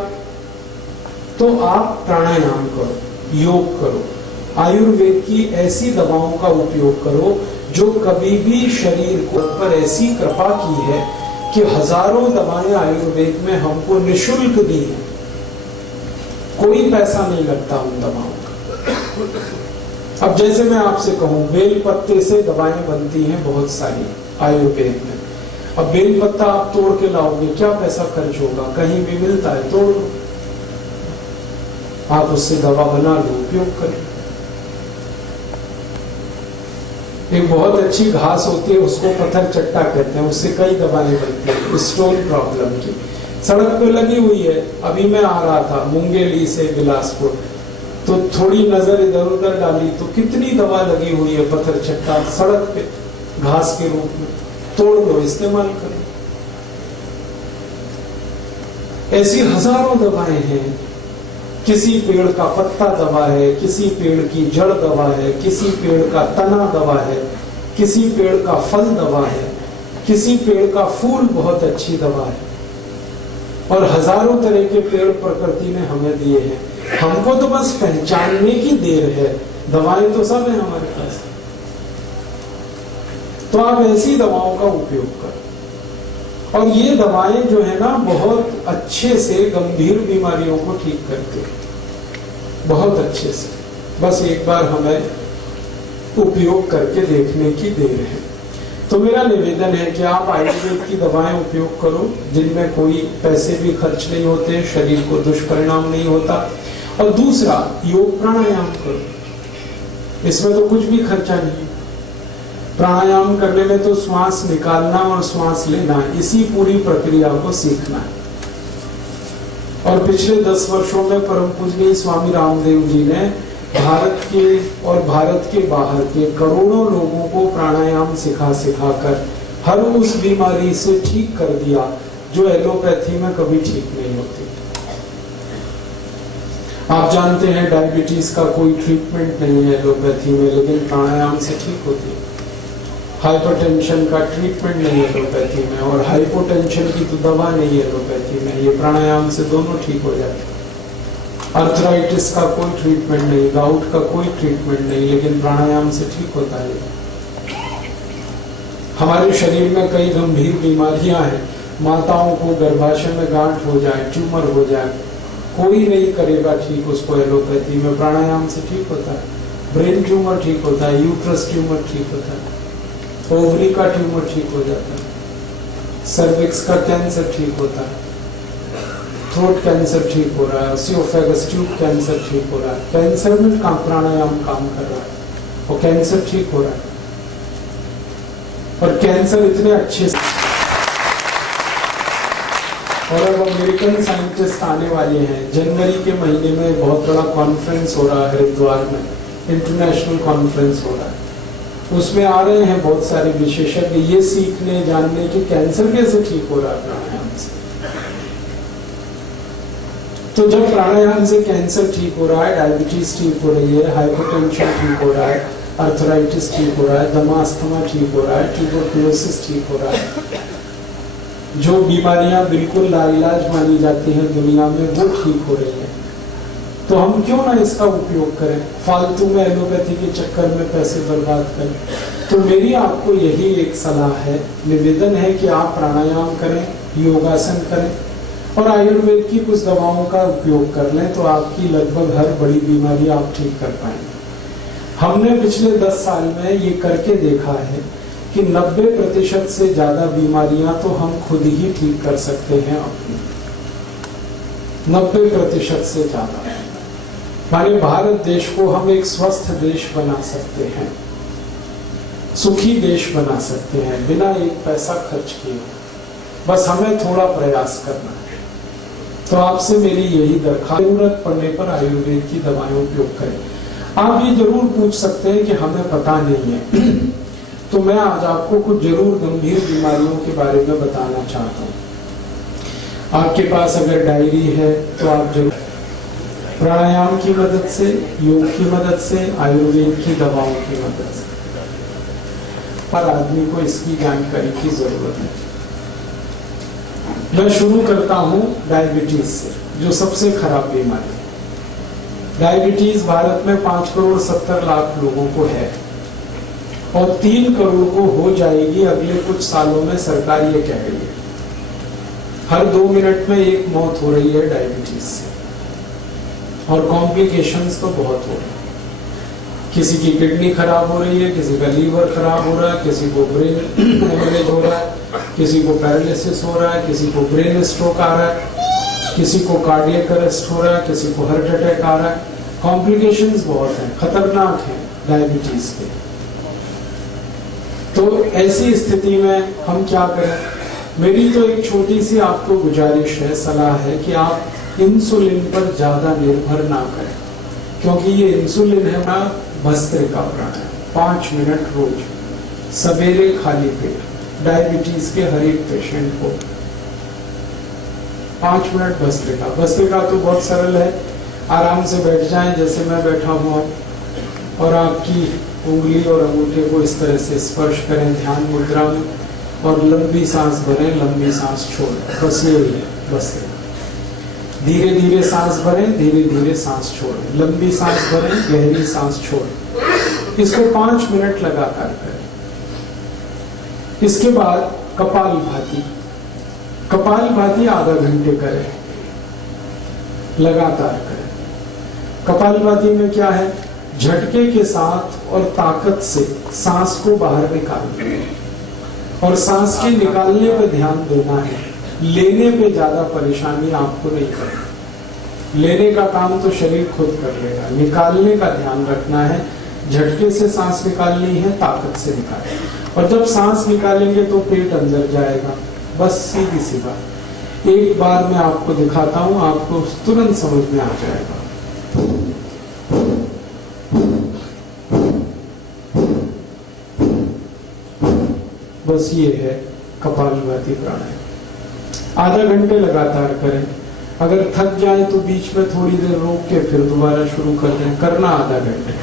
तो आप प्राणायाम करो, योग करो, आयुर्वेद की ऐसी दवाओं का उपयोग करो जो कभी भी शरीर को पर ऐसी कृपा की है कि हजारों दवाएं आयुर्वेद में हमको निःशुल्क दी है, कोई पैसा नहीं लगता उन दवाओं का। अब जैसे मैं आपसे कहूं, बेल पत्ते से दवाएं बनती हैं बहुत सारी आयुर्वेद में। अब बेल पत्ता आप तोड़ के लाओगे, क्या पैसा खर्च होगा? कहीं भी मिलता है, तोड़ लो, आप उससे दवा बना लो, उपयोग करें। एक बहुत अच्छी घास होती है, उसको पत्थर चट्टा कहते हैं, उससे कई दवाएं बनती हैं स्टोन प्रॉब्लम की। सड़क पे लगी हुई है। अभी मैं आ रहा था मुंगेली से बिलासपुर, तो थोड़ी नजर इधर उधर डाली तो कितनी दवा लगी हुई है पत्थर चट्टा सड़क पे घास के रूप में। तोड़ लो, इस्तेमाल करो। ऐसी हजारों दवाएं हैं। किसी पेड़ का पत्ता दवा है, किसी पेड़ की जड़ दवा है, किसी पेड़ का तना दवा है, किसी पेड़ का फल दवा है, किसी पेड़ का फूल बहुत अच्छी दवा है। और हजारों तरह के पेड़ प्रकृति ने हमें दिए हैं, हमको तो बस पहचानने की देर है। दवाएं तो सब है हमारे पास। तो आप ऐसी दवाओं का उपयोग करें। और ये दवाएं जो है ना, बहुत अच्छे से गंभीर बीमारियों को ठीक करते हैं, बहुत अच्छे से। बस एक बार हमें उपयोग करके देखने की देर है। तो मेरा निवेदन है कि आप आयुर्वेद की दवाएं उपयोग करो, जिनमें कोई पैसे भी खर्च नहीं होते, शरीर को दुष्परिणाम नहीं होता। और दूसरा, योग प्राणायाम करो, इसमें तो कुछ भी खर्चा नहीं। प्राणायाम करने में तो श्वास निकालना और श्वास लेना, इसी पूरी प्रक्रिया को सीखना है। और पिछले 10 वर्षों में परम पूजनीय स्वामी रामदेव जी ने भारत के और भारत के बाहर के करोड़ों लोगों को प्राणायाम सिखा कर हर उस बीमारी से ठीक कर दिया जो एलोपैथी में कभी ठीक नहीं होती। आप जानते हैं डायबिटीज का कोई ट्रीटमेंट नहीं है एलोपैथी में, लेकिन प्राणायाम से ठीक होती है। हाइपरटेंशन का ट्रीटमेंट नहीं है एलोपैथी में, और हाइपोटेंशन की तो दवा नहीं है एलोपैथी में। ये प्राणायाम से दोनों ठीक हो जाते हैं। अर्थराइटिस का कोई ट्रीटमेंट नहीं, गाउट का कोई ट्रीटमेंट नहीं, लेकिन प्राणायाम से ठीक होता है। हमारे शरीर में कई गंभीर बीमारियां हैं। माताओं को गर्भाशय में गांठ हो जाए, ट्यूमर हो जाए, कोई नहीं करेगा ठीक उसको एलोपैथी में, प्राणायाम से ठीक होता है। ब्रेन ट्यूमर ठीक होता है, यूट्रस ट्यूमर ठीक होता है, ओवरी का ट्यूमर ठीक हो जाता है, सर्विक्स का कैंसर ठीक होता है, थ्रोट कैंसर ठीक हो रहा है, ओसियोफेगस ट्यूब कैंसर ठीक हो रहा है। कैंसर में प्राणायाम काम कर रहा है और कैंसर ठीक हो रहा है। और कैंसर इतने अच्छे से, और अब अमेरिकन साइंटिस्ट आने वाले हैं। जनवरी के महीने में बहुत बड़ा कॉन्फ्रेंस हो रहा है हरिद्वार में, इंटरनेशनल कॉन्फ्रेंस हो रहा है। उसमें आ रहे हैं बहुत सारे विशेषज्ञ ये सीखने जानने कि कैंसर कैसे ठीक हो रहा है प्राणायाम से। तो जब प्राणायाम से कैंसर ठीक हो रहा है, डायबिटीज ठीक हो रही है, हाइपरटेंशन ठीक हो रहा है, अर्थराइटिस ठीक हो रहा है, दमा अस्थमा ठीक हो रहा है, ट्यूबरकुलोसिस ठीक हो रहा है, जो बीमारियां बिल्कुल लाइलाज मानी जाती हैं दुनिया में वो ठीक हो रही है, तो हम क्यों ना इसका उपयोग करें, फालतू में एलोपैथी के चक्कर में पैसे बर्बाद करें। तो मेरी आपको यही एक सलाह है, निवेदन है कि आप प्राणायाम करें, योगासन करें और आयुर्वेद की कुछ दवाओं का उपयोग कर लें, तो आपकी लगभग हर बड़ी बीमारी आप ठीक कर पाएंगे। हमने पिछले 10 साल में ये करके देखा है कि 90% से ज्यादा बीमारियां तो हम खुद ही ठीक कर सकते हैं अपनी, 90% से ज्यादा। हमारे भारत देश को हम एक स्वस्थ देश बना सकते हैं, सुखी देश बना सकते हैं बिना एक पैसा खर्च किए। बस हमें थोड़ा प्रयास करना है। तो आपसे मेरी यही दरखास्त, जरूरत पड़ने पर आयुर्वेद की दवाएं उपयोग करें। आप ये जरूर पूछ सकते हैं कि हमें पता नहीं है तो मैं आज आपको कुछ जरूर गंभीर बीमारियों के बारे में बताना चाहता हूँ। आपके पास अगर डायरी है तो आप जरूर प्राणायाम की मदद से, योग की मदद से, आयुर्वेद की दवाओं की मदद से, पर आदमी को इसकी जानकारी की जरूरत है। मैं शुरू करता हूँ डायबिटीज से, जो सबसे खराब बीमारी है। डायबिटीज भारत में 5,70,00,000 लोगों को है और 3 करोड़ को हो जाएगी अगले कुछ सालों में, सरकार ये कह रही है। हर 2 मिनट में एक मौत हो रही है डायबिटीज से, और कॉम्प्लिकेशंस तो बहुत हो रहे हैं। किसी की किडनी खराब हो रही है, किसी का लीवर खराब हो रहा है, किसी को ब्रेन हेमरेज हो रहा है, किसी को पैरालिसिस हो रहा है, किसी को ब्रेन स्ट्रोक आ रहा है, किसी को कार्डियक अरेस्ट हो रहा है, किसी को हार्ट अटैक आ रहा है। कॉम्प्लिकेशंस बहुत हैं, खतरनाक हैं डायबिटीज के। तो ऐसी स्थिति में हम क्या करें? मेरी तो एक छोटी सी आपको गुजारिश है, सलाह है कि आप इंसुलिन पर ज्यादा निर्भर ना करें, क्योंकि ये इंसुलिन है ना भस्त्रिका प्राणायाम, 5 मिनट रोज सवेरे खाली पेट, डायबिटीज के हर एक पेशेंट को 5 मिनट भस्त्रिका। भस्त्रिका तो बहुत सरल है, आराम से बैठ जाएं जैसे मैं बैठा हुआ, और आपकी उंगली और अंगूठे को इस तरह से स्पर्श करें ध्यान मुद्रा में, और लंबी सांस भरें, लंबी सांस छोड़ें। बस ये ही है भस्त्रिका। धीरे धीरे सांस भरें, धीरे धीरे सांस छोड़ें, लंबी सांस भरें, गहरी सांस छोड़ें। इसको 5 मिनट लगातार करें। इसके बाद कपालभाति, कपालभाति आधा घंटे करें, लगातार करें। कपालभाति में क्या है? झटके के साथ और ताकत से सांस को बाहर निकालना, और सांस के निकालने पर ध्यान देना है, लेने पे ज्यादा परेशानी आपको नहीं करनी। लेने का काम तो शरीर खुद कर लेगा, निकालने का ध्यान रखना है। झटके से सांस निकालनी है, ताकत से निकालनी, और जब सांस निकालेंगे तो पेट अंदर जाएगा। बस सीधी सी बात। एक बार मैं आपको दिखाता हूं, आपको तुरंत समझ में आ जाएगा। बस ये है कपालभाति प्राणायाम। आधा घंटे लगातार करें। अगर थक जाए तो बीच में थोड़ी देर रोक के फिर दोबारा शुरू कर दें। करना आधा घंटे।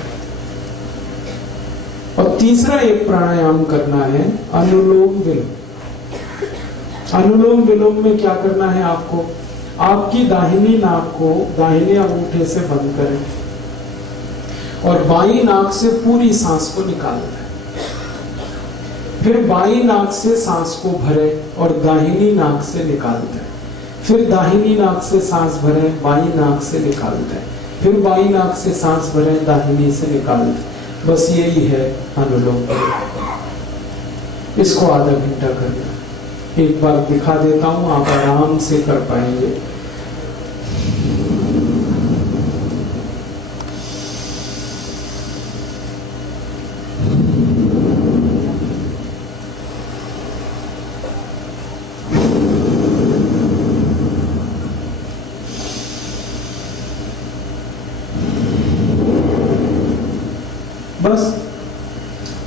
और तीसरा एक प्राणायाम करना है, अनुलोम विलोम। अनुलोम विलोम में क्या करना है आपको, आपकी दाहिनी नाक को दाहिने अंगूठे से बंद करें और बाईं नाक से पूरी सांस को निकालना है। फिर बाईं नाक से सांस को भरे और दाहिनी नाक से निकालते हैं। फिर दाहिनी नाक से सांस भरे, बाईं नाक से निकालते हैं। फिर बाईं नाक से सांस भरे, दाहिनी से निकालते हैं। बस यही है अनुलोम विलोम। इसको आधा घंटा करना। एक बार दिखा देता हूं, आप आराम से कर पाएंगे। बस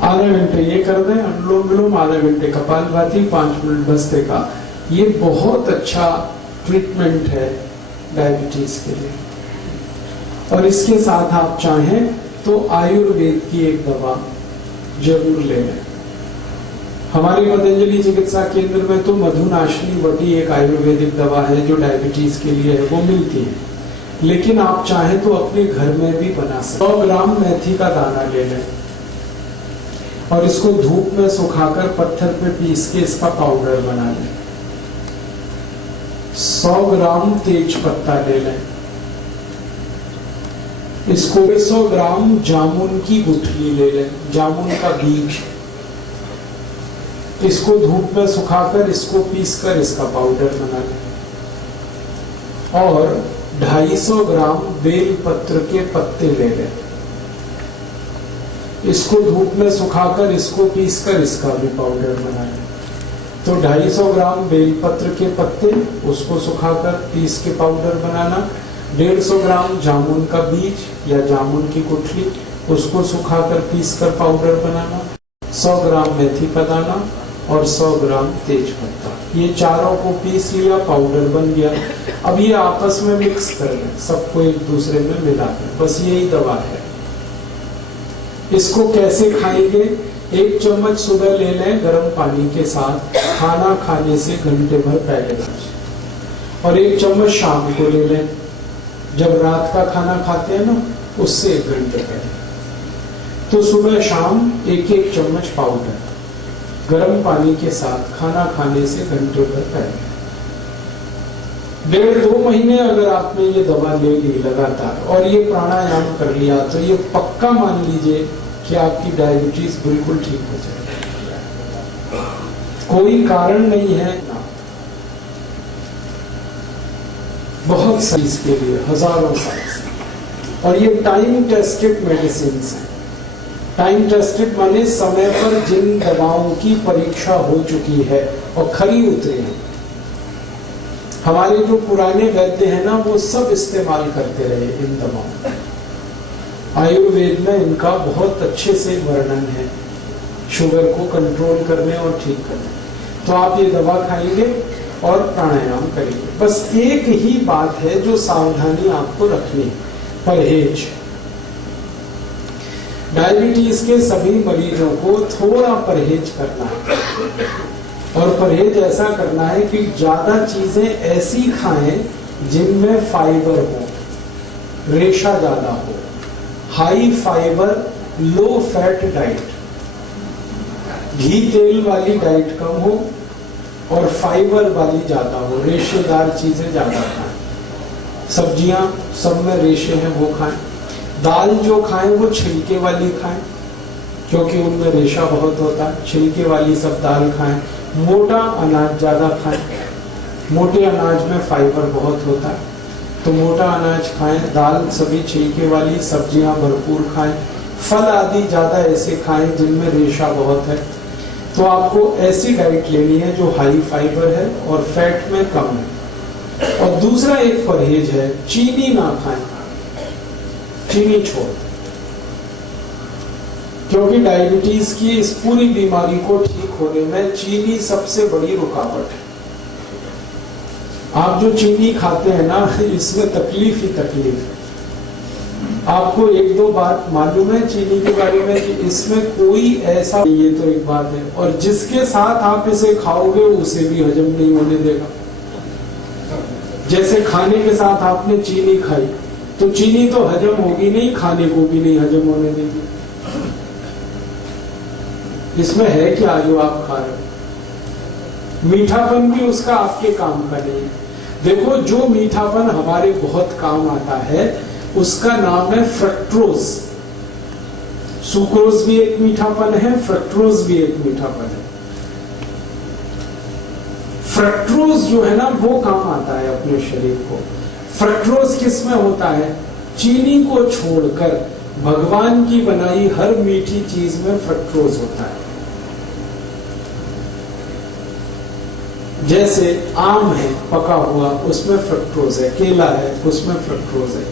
आधा घंटे ये कर दें अनुलोम विलोम, आधा घंटे कपालभाति, 5 मिनट भस्त्रिका। ये बहुत अच्छा ट्रीटमेंट है डायबिटीज के लिए। और इसके साथ आप चाहें तो आयुर्वेद की एक दवा जरूर ले लें। हमारे पतंजलि चिकित्सा केंद्र में तो मधुनाशिनी वटी एक आयुर्वेदिक दवा है जो डायबिटीज के लिए है, वो मिलती है। लेकिन आप चाहें तो अपने घर में भी बना सकते। 100 ग्राम मेथी का दाना ले लें और इसको धूप में सुखाकर पत्थर पे पीस के इसका पाउडर बना लें। 100 ग्राम तेज पत्ता ले लें। इसको 100 ग्राम जामुन की गुठली ले लें, जामुन का बीज। इसको धूप में सुखाकर इसको पीसकर इसका पाउडर बना लें। और 250 ग्राम बेल पत्र के पत्ते ले लें। इसको धूप में सुखाकर इसको पीसकर इसका भी पाउडर बना लें। तो 250 ग्राम बेल पत्र के पत्ते, उसको सुखाकर पीस के पाउडर बनाना। 150 ग्राम जामुन का बीज या जामुन की गुठली, उसको सुखाकर पीसकर पाउडर बनाना। 100 ग्राम मेथी का दाना और 100 ग्राम तेज पत्ता, ये चारों को पीस लिया, पाउडर बन गया। अब ये आपस में मिक्स कर लें, सबको एक दूसरे में मिला दें। बस यही दवा है। इसको कैसे खाएंगे, 1 चम्मच सुबह ले लें गर्म पानी के साथ, खाना खाने से घंटे भर पहले, और 1 चम्मच शाम को ले लें जब रात का खाना खाते हैं ना, उससे 1 घंटे पहले। तो सुबह शाम 1-1 चम्मच पाउडर गर्म पानी के साथ खाना खाने से घंटे भर पहले। 1.5-2 महीने अगर आपने ये दवा ले ली लगातार और ये प्राणायाम कर लिया, तो ये पक्का मान लीजिए कि आपकी डायबिटीज बिल्कुल ठीक हो जाएगी। कोई कारण नहीं है ना। बहुत सही इसके लिए हजारों साल। और ये टाइम टेस्टेड मेडिसिन है। टाइम टेस्टेड माने समय पर जिन दवाओं की परीक्षा हो चुकी है और खरी उतरी है। हमारे जो पुराने वैद्य हैं ना, वो सब इस्तेमाल करते रहे इन दवाओं। आयुर्वेद में इनका बहुत अच्छे से वर्णन है, शुगर को कंट्रोल करने और ठीक करने। तो आप ये दवा खाएंगे और प्राणायाम करेंगे। बस एक ही बात है जो सावधानी आपको रखनी है, परहेज। डायबिटीज के सभी मरीजों को थोड़ा परहेज करना है, और परहेज ऐसा करना है कि ज्यादा चीजें ऐसी खाएं जिनमें फाइबर हो, रेशा ज्यादा हो, high fibre low fat diet, घी तेल वाली डाइट कम हो और फाइबर वाली ज्यादा हो, रेशेदार चीजें ज्यादा खाएं। सब्जियां सब में रेशे हैं वो खाएं। दाल जो खाएं वो छिलके वाली खाएं, क्योंकि उनमें रेशा बहुत होता है। छिलके वाली सब दाल खाएं। मोटा अनाज ज्यादा खाएं, मोटे अनाज में फाइबर बहुत होता है, तो मोटा अनाज खाएं। दाल सभी छिलके वाली, सब्जियां भरपूर खाएं। फल आदि ज्यादा ऐसे खाएं जिनमें रेशा बहुत है। तो आपको ऐसी डाइट लेनी है जो हाई फाइबर है और फैट में कम है। और दूसरा एक परहेज है, चीनी ना खाएं, चीनी छोड़, क्योंकि डायबिटीज की इस पूरी बीमारी को ठीक होने में चीनी सबसे बड़ी रुकावट है। आप जो चीनी खाते हैं ना, इसमें तकलीफ ही तकलीफ है। आपको एक दो बात मालूम है चीनी के बारे में कि इसमें कोई ऐसा, ये तो एक बात है, और जिसके साथ आप इसे खाओगे उसे भी हजम नहीं होने देगा। जैसे खाने के साथ आपने चीनी खाई तो चीनी तो हजम होगी नहीं, खाने को भी नहीं हजम होने देगी। इसमें है क्या जो आप खा रहे हो? मीठापन भी उसका आपके काम का नहीं है। देखो, जो मीठापन हमारे बहुत काम आता है उसका नाम है फ्रक्टोज। सुक्रोज भी एक मीठापन है, फ्रक्टोज भी एक मीठापन है। फ्रक्टोज जो है ना वो काम आता है अपने शरीर को। फ्रक्टोज किस में होता है? चीनी को छोड़कर भगवान की बनाई हर मीठी चीज में फ्रक्टोज होता है। जैसे आम है पका हुआ, उसमें फ्रक्टोज है, केला है उसमें फ्रक्टोज है,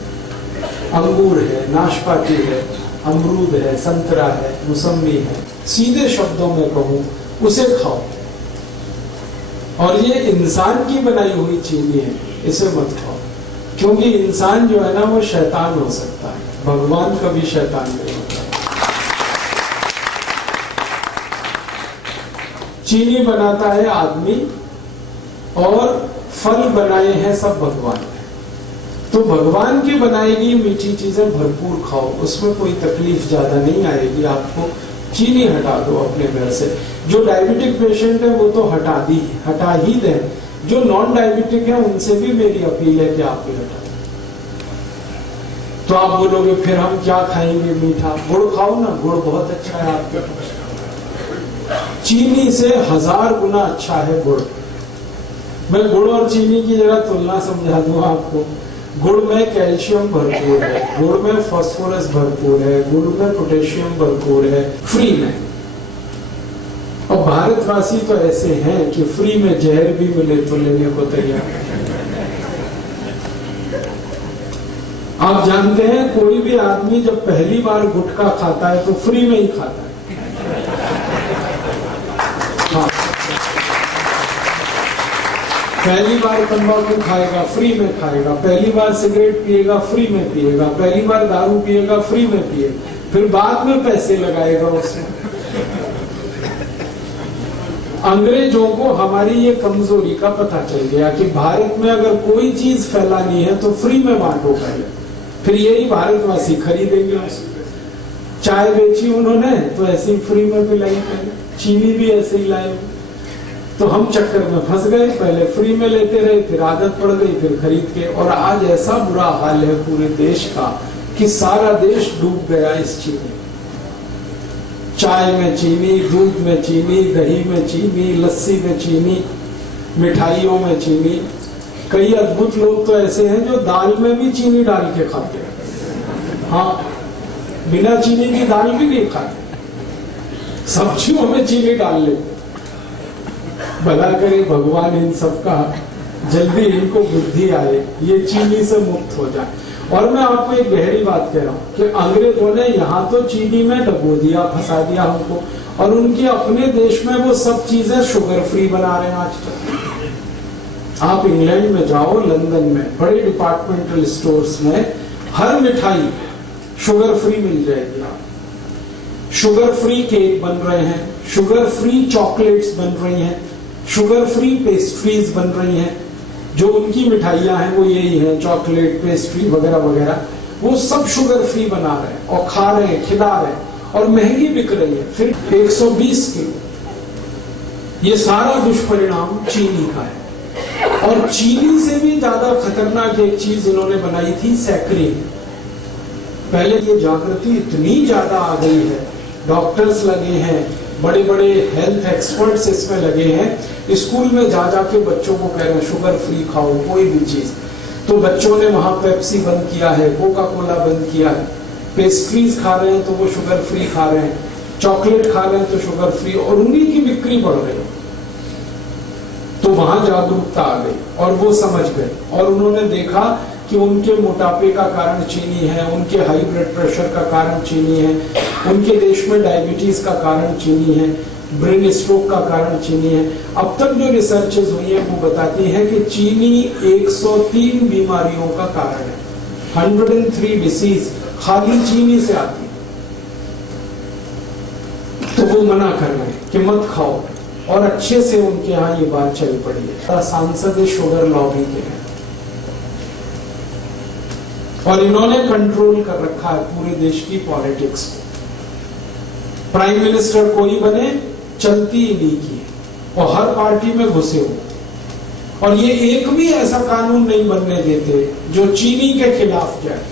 अंगूर है, नाशपाती है, अमरूद है, संतरा है, मौसमी है। सीधे शब्दों में कहूं, उसे खाओ। और ये इंसान की बनाई हुई चीनी है, इसे मत खाओ, क्योंकि इंसान जो है ना वो शैतान हो सकता है, भगवान कभी शैतान नहीं होता। चीनी बनाता है आदमी और फल बनाए हैं सब भगवान ने। तो भगवान की बनाएगी मीठी चीजें भरपूर खाओ, उसमें कोई तकलीफ ज्यादा नहीं आएगी आपको। चीनी हटा दो अपने घर से। जो डायबिटिक पेशेंट है वो तो हटा ही दें। जो नॉन डायबिटिक है उनसे भी मेरी अपील है कि आप भी हटा दें। तो आप बोलोगे फिर हम क्या खाएंगे मीठा? गुड़ खाओ ना, गुड़ बहुत अच्छा है आपके। चीनी से 1000 गुना अच्छा है गुड़। मैं गुड़ और चीनी की जगह तुलना समझा दूं आपको। गुड़ में कैल्शियम भरपूर है, गुड़ में फास्फोरस भरपूर है, गुड़ में पोटेशियम भरपूर है, फ्री में। और भारतवासी तो ऐसे हैं कि फ्री में जहर भी मिले तो लेने को तैयार। आप जानते हैं कोई भी आदमी जब पहली बार गुटखा खाता है तो फ्री में ही खाता है। हाँ, पहली बार तंबाकू खाएगा फ्री में खाएगा, पहली बार सिगरेट पिएगा फ्री में पिएगा, पहली बार दारू पिएगा फ्री में पिएगा, फिर बाद में पैसे लगाएगा उसमें। अंग्रेजों को हमारी ये कमजोरी का पता चल गया कि भारत में अगर कोई चीज फैलानी है तो फ्री में बांटो पहले, फिर यही भारतवासी खरीदेंगे उसको। चाय बेची उन्होंने तो ऐसे ही फ्री में भी लाई, पहले चीनी भी ऐसे ही लाए। तो हम चक्कर में फंस गए, पहले फ्री में लेते रहे, फिर आदत पड़ गई, फिर खरीद के। और आज ऐसा बुरा हाल है पूरे देश का कि सारा देश डूब गया इस चीनी। चाय में चीनी, दूध में चीनी, दही में चीनी, लस्सी में चीनी, मिठाइयों में चीनी। कई अद्भुत लोग तो ऐसे हैं जो दाल में भी चीनी डाल के खाते हैं। हाँ, बिना चीनी की दाल भी नहीं खाते, सब्जियों में चीनी डाल लेते। भला करे भगवान इन सबका जल्दी इनको बुद्धि आए, ये चीनी से मुक्त हो जाए। और मैं आपको एक गहरी बात कह रहा हूं कि अंग्रेजों ने यहाँ तो चीनी में डबो दिया, फंसा दिया हमको, और उनके अपने देश में वो सब चीजें शुगर फ्री बना रहे हैं आज तक। आप इंग्लैंड में जाओ, लंदन में बड़े डिपार्टमेंटल स्टोर्स में हर मिठाई शुगर फ्री मिल जाएगी। आप शुगर फ्री केक बन रहे हैं, शुगर फ्री चॉकलेट्स बन रही हैं, शुगर फ्री पेस्ट्रीज बन रही हैं। जो उनकी मिठाइयां हैं वो यही है, चॉकलेट, पेस्ट्री वगैरह वगैरह, वो सब शुगर फ्री बना रहे हैं और खा रहे हैं, खिला रहे हैं, और महंगी बिक रही है। फिर 120 किलो। ये सारा दुष्परिणाम चीनी का है। और चीनी से भी ज्यादा खतरनाक एक चीज इन्होंने बनाई थी, सैकरीन। पहले ये जागृति इतनी ज्यादा आ गई है, डॉक्टर्स लगे हैं, बड़े बड़े हेल्थ एक्सपर्ट्स इसमें लगे हैं, स्कूल में जा जाके बच्चों को कह रहे हैं शुगर फ्री खाओ कोई भी चीज। तो बच्चों ने वहां पेप्सी बंद किया है, कोका कोला बंद किया है, पेस्ट्रीज खा रहे हैं तो वो शुगर फ्री खा रहे हैं, चॉकलेट खा रहे हैं तो शुगर फ्री, और उन्हीं की बिक्री बढ़ रही है। तो वहां जागरूकता आ गई और वो समझ गए, और उन्होंने देखा कि उनके मोटापे का कारण चीनी है, उनके हाई ब्लड प्रेशर का कारण चीनी है, उनके देश में डायबिटीज का कारण चीनी है, ब्रेन स्ट्रोक का कारण चीनी है। अब तक जो रिसर्चेज हुई है वो बताती है कि चीनी 103 बीमारियों का कारण है, 103 डिसीज खाली चीनी से आती है, तो वो मना कर रहे हैं कि मत खाओ। और अच्छे से उनके यहाँ ये बात चल पड़ी है। सांसद शुगर लॉबी के हैं और इन्होंने कंट्रोल कर रखा है पूरे देश की पॉलिटिक्स को। प्राइम मिनिस्टर कोई बने, चलती इन्हीं की, और हर पार्टी में घुसे हो। और ये एक भी ऐसा कानून नहीं बनने देते जो चीनी के खिलाफ जाए।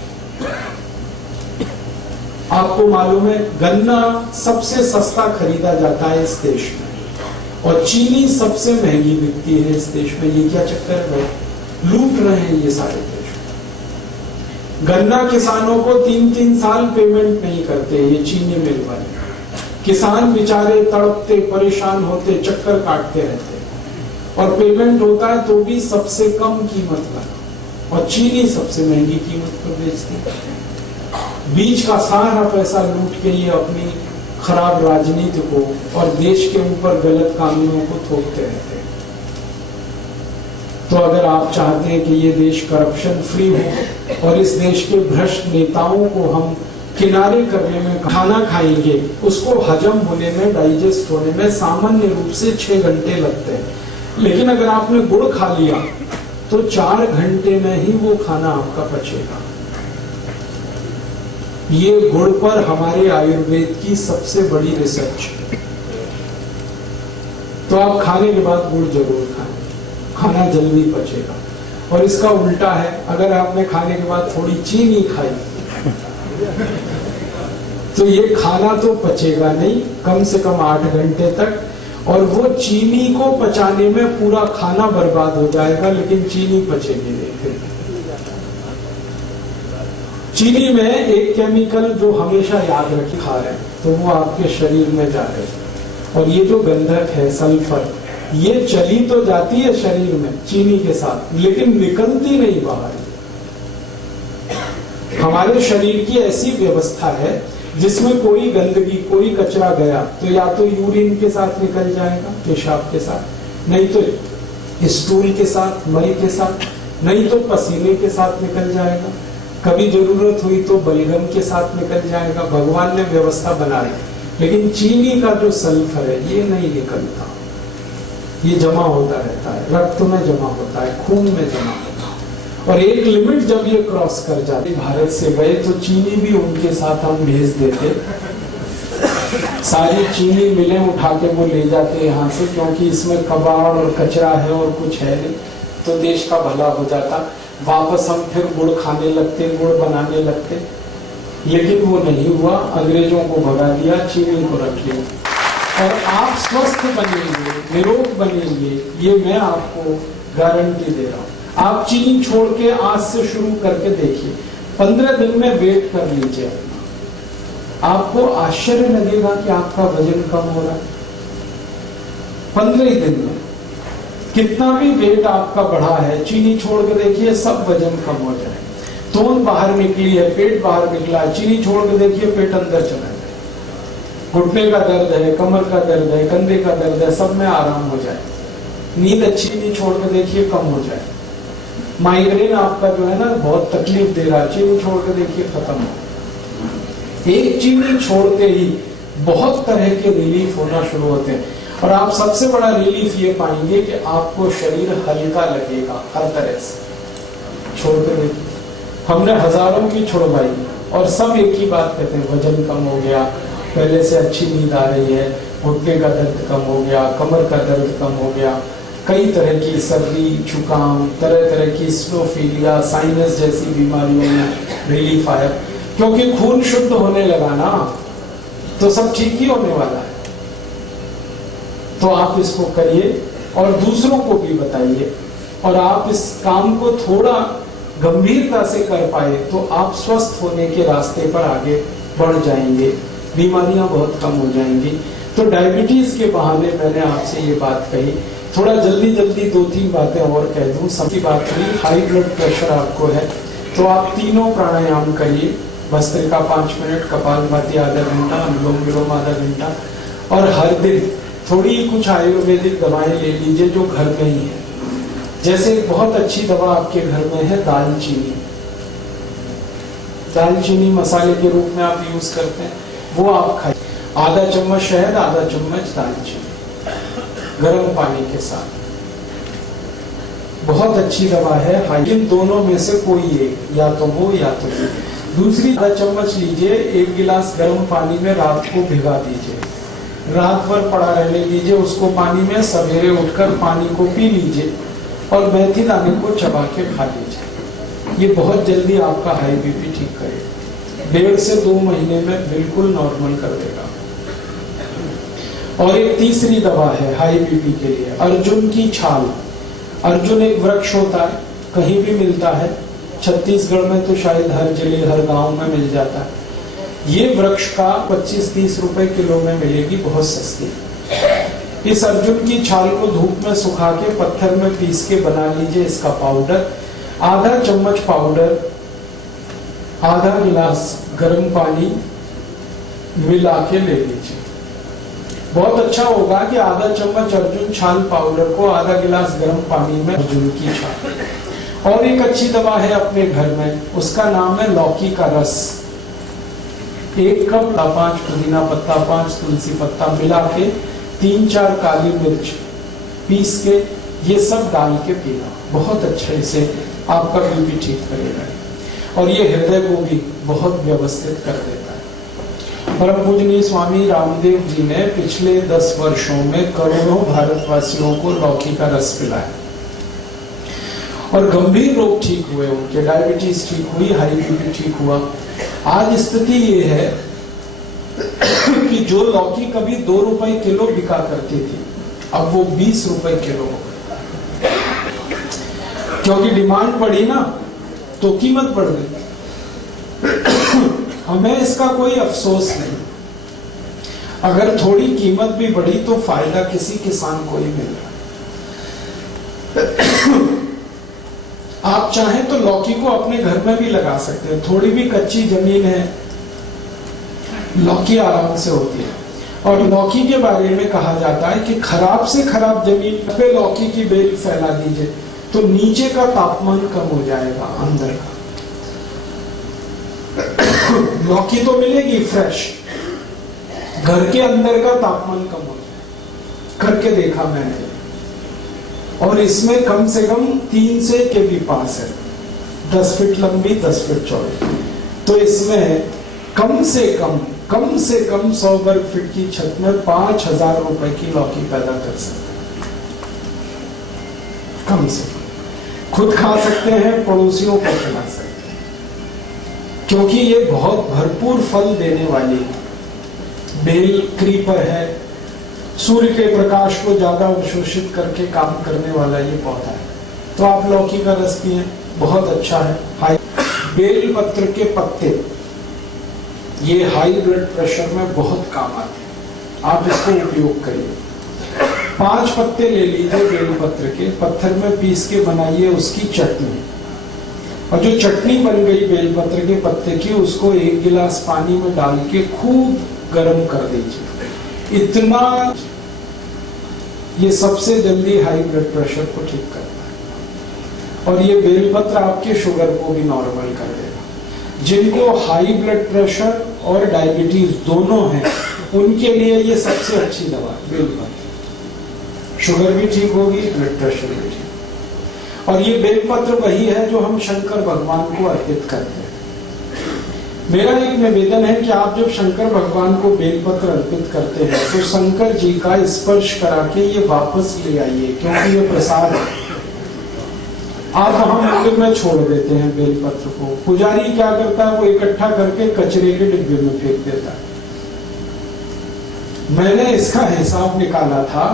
आपको मालूम है गन्ना सबसे सस्ता खरीदा जाता है इस देश में, और चीनी सबसे महंगी बिकती है इस देश में। ये क्या चक्कर है? लूट रहे हैं ये सारे देश। गन्ना किसानों को 3-3 साल पेमेंट नहीं करते ये चीनी मिल वाले। किसान बेचारे तड़पते, परेशान होते, चक्कर काटते रहते, और पेमेंट होता है तो भी सबसे कम कीमत लगा, और चीनी सबसे महंगी कीमत पर बेचती है। बीच का सारा पैसा लूट के ये अपनी खराब राजनीति को और देश के ऊपर गलत कानूनों को थोपते रहते हैं। तो अगर आप चाहते हैं कि ये देश करप्शन फ्री हो और इस देश के भ्रष्ट नेताओं को हम किनारे करने में, खाना खाएंगे उसको हजम होने में, डाइजेस्ट होने में सामान्य रूप से 6 घंटे लगते हैं। लेकिन अगर आपने गुड़ खा लिया तो 4 घंटे में ही वो खाना आपका पचेगा। ये गुड़ पर हमारे आयुर्वेद की सबसे बड़ी रिसर्च है। तो आप खाने के बाद गुड़ जरूर खाएं, खाना जल्दी पचेगा। और इसका उल्टा है, अगर आपने खाने के बाद थोड़ी चीनी खाई तो ये खाना तो पचेगा नहीं कम से कम 8 घंटे तक, और वो चीनी को पचाने में पूरा खाना बर्बाद हो जाएगा, लेकिन चीनी पचेगी नहीं। चीनी में एक केमिकल जो हमेशा याद रखी खा रहे हैं तो वो आपके शरीर में जा रहे हैं, और ये जो गंधक है सल्फर, ये चली तो जाती है शरीर में चीनी के साथ, लेकिन निकलती नहीं बाहर। हमारे शरीर की ऐसी व्यवस्था है जिसमें कोई गंदगी, कोई कचरा गया तो या तो यूरिन के साथ निकल जाएगा, पेशाब के साथ, नहीं तो स्टूल के साथ, मल के साथ, नहीं तो पसीने के साथ निकल जाएगा, कभी जरूरत हुई तो बलगम के साथ निकल जाएगा। भगवान ने व्यवस्था बना दी। लेकिन चीनी का जो सल्फर है ये नहीं निकलता, ये जमा होता रहता है, रक्त में जमा होता है, खून में जमा होता है, और एक लिमिट जब ये क्रॉस कर जाते, भारत से गए तो चीनी भी उनके साथ हम भेज देते। सारी चीनी मिलें उठा के वो ले जाते यहाँ से, क्योंकि इसमें कबाड़ और कचरा है और कुछ है नहीं, तो देश का भला हो जाता। वापस हम फिर गुड़ खाने लगते, गुड़ बनाने लगते, लेकिन वो नहीं हुआ। अंग्रेजों को भगा दिया, चीनी को रख लिया, और आप स्वस्थ बनेंगे, निरोग बनेंगे, ये मैं आपको गारंटी दे रहा हूँ। आप चीनी छोड़ के आज से शुरू करके देखिए, 15 दिन में वेट कर लीजिए अपना, आपको आश्चर्य लगेगा कि आपका वजन कम हो रहा है 15 ही दिन में। कितना भी वेट आपका बढ़ा है, चीनी छोड़ के देखिए, सब वजन कम हो जाए। तोंद बाहर निकली है, पेट बाहर निकला है, चीनी छोड़ के देखिए पेट अंदर चला जाए। घुटने का दर्द है, कमर का दर्द है, कंधे का दर्द है, सब में आराम हो जाए। नींद अच्छी नहीं, छोड़ के देखिए कम हो जाए। माइग्रेन आपका जो है ना बहुत तकलीफ दे रहा है, चीनी छोड़ के देखिए खत्म हो। एक चीनी छोड़ते ही बहुत तरह के रिलीफ होना शुरू होते हैं, और आप सबसे बड़ा रिलीफ ये पाएंगे कि आपको शरीर हल्का लगेगा हर तरह से। छोड़ के देखिए, हमने हजारों की छुड़वाई और सब एक ही बात कहते हैं, वजन कम हो गया, पहले से अच्छी नींद आ रही है, घुटने का दर्द कम हो गया, कमर का दर्द कम हो गया, कई तरह की सर्दी, जुकाम, तरह तरह की स्नोफीलिया, साइनस जैसी बीमारियों में रिलीफ आया, क्योंकि खून शुद्ध होने लगा ना, तो सब ठीक ही होने वाला है। तो आप इसको करिए और दूसरों को भी बताइए, और आप इस काम को थोड़ा गंभीरता से कर पाए तो आप स्वस्थ होने के रास्ते पर आगे बढ़ जाएंगे, बीमारियां बहुत कम हो जाएंगी। तो डायबिटीज के बहाने मैंने आपसे ये बात कही, थोड़ा जल्दी जल्दी 2-3 बातें और कह दूं। सबकी बात हुई, हाई ब्लड प्रेशर आपको है तो आप तीनों प्राणायाम करिए, भस्त्रिका 5 मिनट, कपालभाति आधा घंटा, अनुलोम विलोम आधा घंटा, और हर दिन थोड़ी कुछ आयुर्वेदिक दवाएं ले लीजिए जो घर में ही है। जैसे बहुत अच्छी दवा आपके घर में है दालचीनी, दालचीनी मसाले के रूप में आप यूज करते हैं, वो आप खाइए। आधा चम्मच शहद, आधा चम्मच दालचीनी गर्म पानी के साथ। बहुत अच्छी दवा है। इन दोनों में से कोई एक, या तो वो या तो ये। दूसरी, आधा चम्मच लीजिए, 1 गिलास गर्म पानी में रात को भिगा दीजिए, रात भर पड़ा रहने दीजिए उसको पानी में। सवेरे उठकर पानी को पी लीजिए और मेथी दाने को चबा के खा लीजिए। ये बहुत जल्दी आपका हाई बीपी ठीक करेगा। 1.5 से 2 महीने में बिल्कुल नॉर्मल कर देगा। और एक तीसरी दवा है हाई बीपी के लिए, अर्जुन की छाल। अर्जुन एक वृक्ष होता है, कहीं भी मिलता है। छत्तीसगढ़ में तो शायद हर जिले हर गांव में मिल जाता है। ये वृक्ष का 25-30 रुपए किलो में मिलेगी, बहुत सस्ती। इस अर्जुन की छाल को धूप में सुखा के पत्थर में पीस के बना लीजिए इसका पाउडर। आधा चम्मच पाउडर आधा गिलास गर्म पानी मिला के ले लीजिए। बहुत अच्छा होगा कि आधा चम्मच अर्जुन छाल पाउडर को आधा गिलास गर्म पानी में अर्जुन की छाल। और एक अच्छी दवा है अपने घर में, उसका नाम है लौकी का रस। 1 कप 5 पुदीना पत्ता, 5 तुलसी पत्ता मिला के 3-4 काली मिर्च पीस के ये सब डाल के पीना, बहुत अच्छे से आपका बीपी ठीक करेगा। और ये हृदय को भी बहुत व्यवस्थित कर देता है। परम पूजनीय स्वामी रामदेव जी ने पिछले 10 वर्षों में करोड़ों भारतवासियों को लौकी का रस पिलाया और गंभीर रोग ठीक हुए उनके। डायबिटीज ठीक हुई, हाई बीपी ठीक हुआ। आज स्थिति ये है कि जो लौकी कभी 2 रुपए किलो बिका करती थी, अब वो 20 रुपए किलो हो गई। क्योंकि डिमांड बढ़ी ना, तो कीमत बढ़ गई। हमें इसका कोई अफसोस नहीं। अगर थोड़ी कीमत भी बढ़ी तो फायदा किसी किसान को ही मिल रहा है। आप चाहें तो लौकी को अपने घर में भी लगा सकते हैं। थोड़ी भी कच्ची जमीन है, लौकी आराम से होती है। और लौकी के बारे में कहा जाता है कि खराब से खराब जमीन पे लौकी की बेल फैला दीजिए तो नीचे का तापमान कम हो जाएगा, अंदर का। लौकी तो मिलेगी फ्रेश, घर के अंदर का तापमान कम हो जाए। करके देखा मैंने, और इसमें कम से कम 3 से के भी पास है, 10 फीट लंबी 10 फीट चौड़ी। तो इसमें कम से कम 100 वर्ग फीट की छत में 5,000 रुपए की लौकी पैदा कर सकते हैं। कम से कम खुद खा सकते हैं, पड़ोसियों को खिला सकते हैं, क्योंकि ये बहुत भरपूर फल देने वाली बेल क्रीपर है। सूर्य के प्रकाश को ज्यादा अवशोषित करके काम करने वाला ये पौधा है। तो आप लौकी का रस पिए, बहुत अच्छा है। हाई बेल पत्र के पत्ते ये हाई ब्लड प्रेशर में बहुत काम आते हैं, आप इसको उपयोग करिए। 5 पत्ते ले लीजिए बेल पत्र के, पत्थर में पीस के बनाइए उसकी चटनी। और जो चटनी बन गई बेलपत्र के पत्ते की, उसको 1 गिलास पानी में डाल के खूब गर्म कर दीजिए। इतना ये सबसे जल्दी हाई ब्लड प्रेशर को ठीक करता है। और ये बेलपत्र आपके शुगर को भी नॉर्मल कर देगा। जिनको हाई ब्लड प्रेशर और डायबिटीज दोनों है, उनके लिए ये सबसे अच्छी दवा बेलपत्र। शुगर भी ठीक होगी, ब्लड प्रेशर भी ठीक। और ये बेलपत्र वही है जो हम शंकर भगवान को अर्पित करते हैं। मेरा एक निवेदन है कि आप जब शंकर भगवान को बेलपत्र अर्पित करते हैं तो शंकर जी का स्पर्श करा के ये वापस ले आइए, क्योंकि ये प्रसाद है। आप वहां मंदिर में छोड़ देते हैं बेलपत्र को, पुजारी क्या करता है, वो इकट्ठा करके कचरे के डिब्बे में फेंक देता है। मैंने इसका हिसाब निकाला था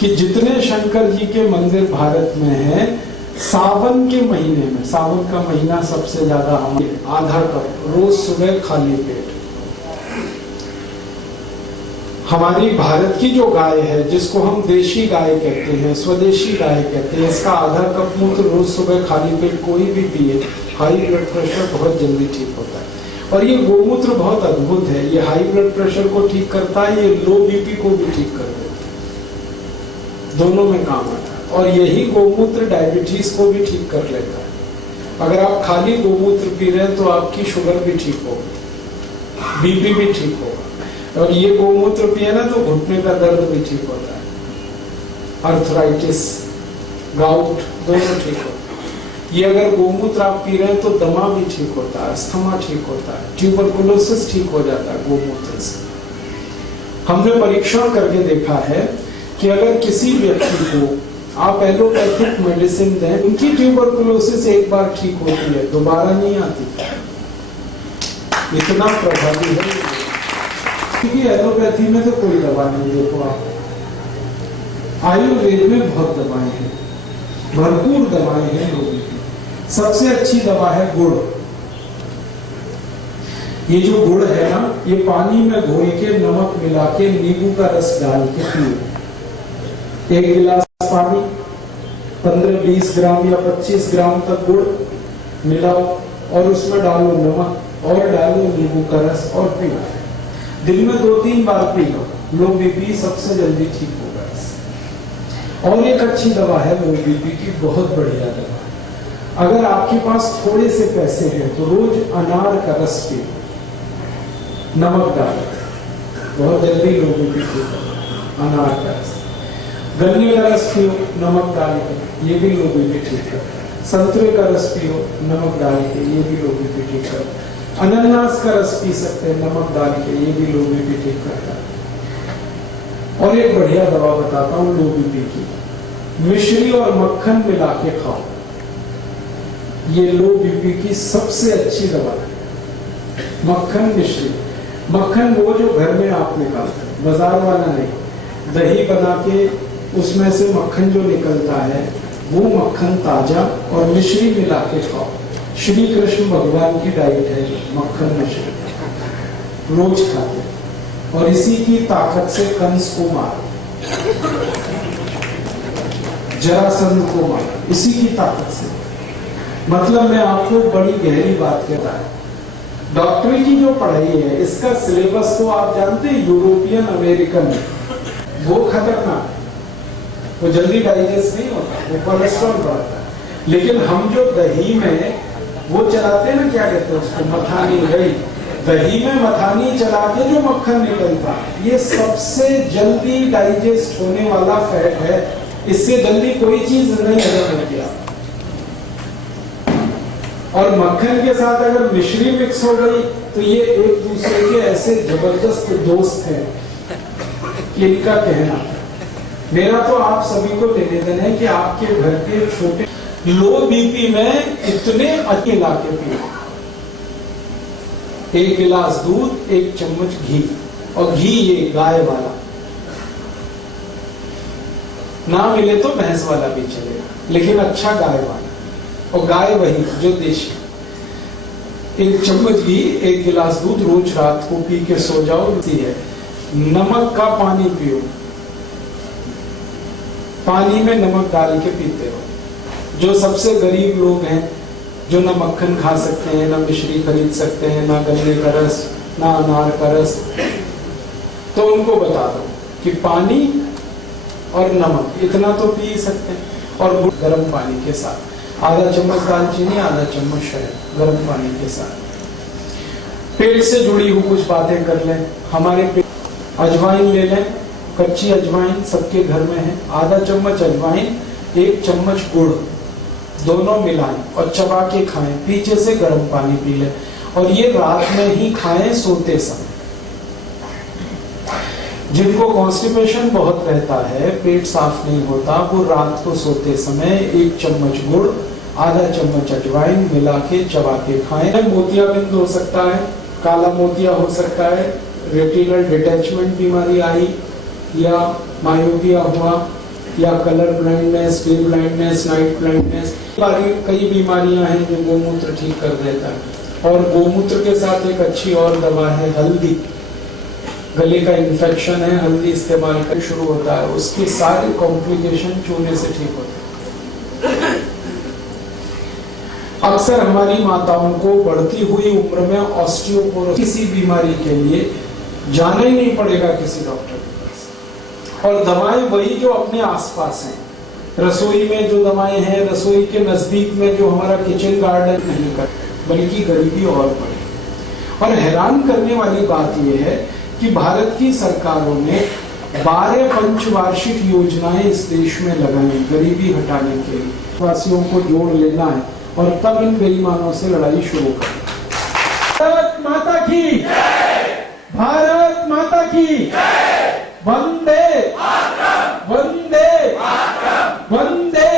कि जितने शंकर जी के मंदिर भारत में हैं, सावन के महीने में, सावन का महीना सबसे ज्यादा, हमारे आधा कप रोज सुबह खाली पेट हमारी भारत की जो गाय है, जिसको हम देशी गाय कहते हैं, स्वदेशी गाय कहते हैं, इसका आधा कप मूत्र रोज सुबह खाली पेट कोई भी पिए, हाई ब्लड प्रेशर बहुत जल्दी ठीक होता है। और ये गोमूत्र बहुत अद्भुत है, ये हाई ब्लड प्रेशर को ठीक करता है, ये लो बीपी को भी ठीक कर देता है, दोनों में काम आता है। और यही गोमूत्र डायबिटीज को भी ठीक कर लेता है। अगर आप खाली गोमूत्र पी रहे हैं तो आपकी शुगर भी ठीक होगी, बीपी भी ठीक होगा। और ये गोमूत्र पिए ना तो घुटने का दर्द भी ठीक होता है, अर्थराइटिस, गाउट दोनों ठीक होता है। ये अगर गोमूत्र आप पी रहे हैं तो दमा भी ठीक होता है, अस्थमा ठीक होता है, ट्यूबरकुलोसिस ठीक हो जाता है गोमूत्र से। हमने परीक्षण करके देखा है कि अगर किसी व्यक्ति को आप एलोपैथिक मेडिसिन दें, उनकी ट्यूबरकुलोसिस एक बार ठीक होती है, दोबारा नहीं आती, इतना प्रभावी है। क्योंकि एलोपैथी में तो कोई दवा नहीं, देखो आप आयुर्वेद में बहुत दवाएं हैं, भरपूर दवाएं हैं लोगों की। सबसे अच्छी दवा है गुड़। ये जो गुड़ है ना, ये पानी में घोल के नमक मिला के नींबू का रस डाल के पियो। 1 गिलास पानी, 15-20 ग्राम या 25 ग्राम तक गुड़ मिलाओ और उसमें डालो नमक और डालो नींबू का रस और पियो। दिन में 2-3 बार पी लो, लो बीपी सबसे जल्दी ठीक होगा इससे। और एक अच्छी दवा है लो बीपी की, बहुत बढ़िया दवा। अगर आपके पास थोड़े से पैसे हैं तो रोज अनार का रस पियो, नमक डाल, बहुत जल्दी लो बीपी ठीक होगा। अनार का रस, गन्ने का रस पियो नमक डाल के, ये भी लो बीपी ठीक है। संतरे का रस पियो नमक डाल के, ये भी लो बीपी ठीक है। अनानास का रस पी सकते हैं नमक डाल के, ये भी लो बीपी ठीक करता है। और एक बढ़िया दवा बताता हूँ लो बीपी की, मिश्री और मक्खन मिला के खाओ, ये लो बीपी की सबसे अच्छी दवा है। मक्खन मिश्री, मक्खन वो जो घर में आप निकालते हैं, बाजार वाला नहीं। दही बना के उसमें से मक्खन जो निकलता है वो मक्खन ताजा, और मिश्री मिला के खाओ। श्री कृष्ण भगवान की डाइट है मक्खन मिश्री, रोज खाते, और इसी की ताकत से कंस को मारा, जरासंध को मारा, इसी की ताकत से। मतलब मैं आपको बड़ी गहरी बात कहता है, डॉक्टरी की जो पढ़ाई है इसका सिलेबस तो आप जानते हैं, यूरोपियन अमेरिकन है, वो खतरनाक है, वो जल्दी डाइजेस्ट नहीं होता, वो कोलेस्ट्रॉल बढ़ता है। लेकिन हम जो दही में वो चलाते हैं ना, क्या कहते हैं उसको, मथानी, गई दही में मथानी चला के जो मक्खन निकलता, ये सबसे जल्दी डाइजेस्ट होने वाला फैट है, इससे जल्दी कोई चीज नहीं हजम होती। और मक्खन के साथ अगर मिश्री मिक्स हो गई तो ये एक दूसरे के ऐसे जबरदस्त दोस्त हैं कि इनका कहना। मेरा तो आप सभी को निवेदन है कि आपके घर के छोटे लो बीपी में इतने अच्छे ला के पियो, 1 गिलास दूध, 1 चम्मच घी, और घी ये गाय वाला, ना मिले तो भैंस वाला भी चलेगा, लेकिन अच्छा गाय वाला, और गाय वही जो देशी। 1 चम्मच घी, 1 गिलास दूध, रोज रात को पी के सो जाओ। है नमक का पानी पियो, पानी में नमक डाल के पीते हो। जो सबसे गरीब लोग हैं, जो ना मक्खन खा सकते हैं, ना मिश्री खरीद सकते हैं, ना गन्ने का रस, ना अनार का रस, तो उनको बता दो कि पानी और नमक इतना तो पी सकते हैं, और गर्म पानी के साथ आधा चम्मच दालचीनी, आधा चम्मच शहद, गर्म पानी के साथ। पेट से जुड़ी हुई कुछ बातें कर लें। हमारे पेट, अजवाइन ले लें, कच्ची अजवाइन सबके घर में है, आधा चम्मच अजवाइन, 1 चम्मच गुड़, दोनों मिलाएं और चबा के खाएं। पीछे से गर्म पानी पी लें, और ये रात में ही खाएं सोते समय। जिनको कॉन्स्टिपेशन बहुत रहता है, पेट साफ नहीं होता, वो रात को सोते समय 1 चम्मच गुड़, आधा चम्मच अजवाइन मिला के चबा के खाएं। मोतियाबिंद हो सकता है, काला मोतिया हो सकता है, रेटिनल डिटैचमेंट बीमारी आई, या मायोपिया हुआ, या colour blindness, day blindness, night blindness, कई बीमारियां हैं जो गोमूत्र ठीक कर देता है। और गोमूत्र के साथ एक अच्छी और दवा है हल्दी। गले का इन्फेक्शन है, हल्दी इस्तेमाल कर शुरू होता है, उसके सारे कॉम्प्लिकेशन चूने से ठीक होते हैं। अक्सर हमारी माताओं को बढ़ती हुई उम्र में ऑस्टियोपोरोसिस, किसी बीमारी के लिए जाना ही नहीं पड़ेगा किसी डॉक्टर के पास, और दवाएं वही जो अपने आसपास हैं। रसोई में जो दवाएं हैं, रसोई के नजदीक में जो हमारा किचन गार्डन नहीं कर, बल्कि गरीबी और बढ़ी। और हैरान करने वाली बात यह है कि भारत की सरकारों ने 12 पंचवार्षिक योजनाएं इस देश में लगाई गरीबी हटाने के लिए। वासियों को जोड़ लेना है और तब इन बेईमानों से लड़ाई शुरू करें। भारत माता की, भारत माता की, वंदे वंदे वंदे।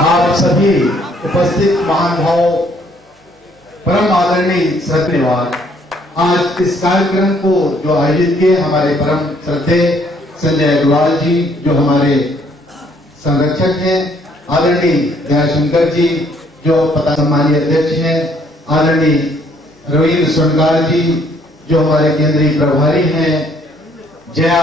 आप सभी उपस्थित महानुभाव, परम आदरणीय धन्यवाद। आज इस कार्यक्रम को जो आयोजित किए हमारे परम श्रद्धेय संजय अग्रवाल जी, जो हमारे संरक्षक हैं, आदरणीय दयाशंकर जी जो पता सम्मानीय अध्यक्ष हैं, आदरणीय रविंद्र सोनकार जी जो हमारे केंद्रीय प्रभारी हैं, जया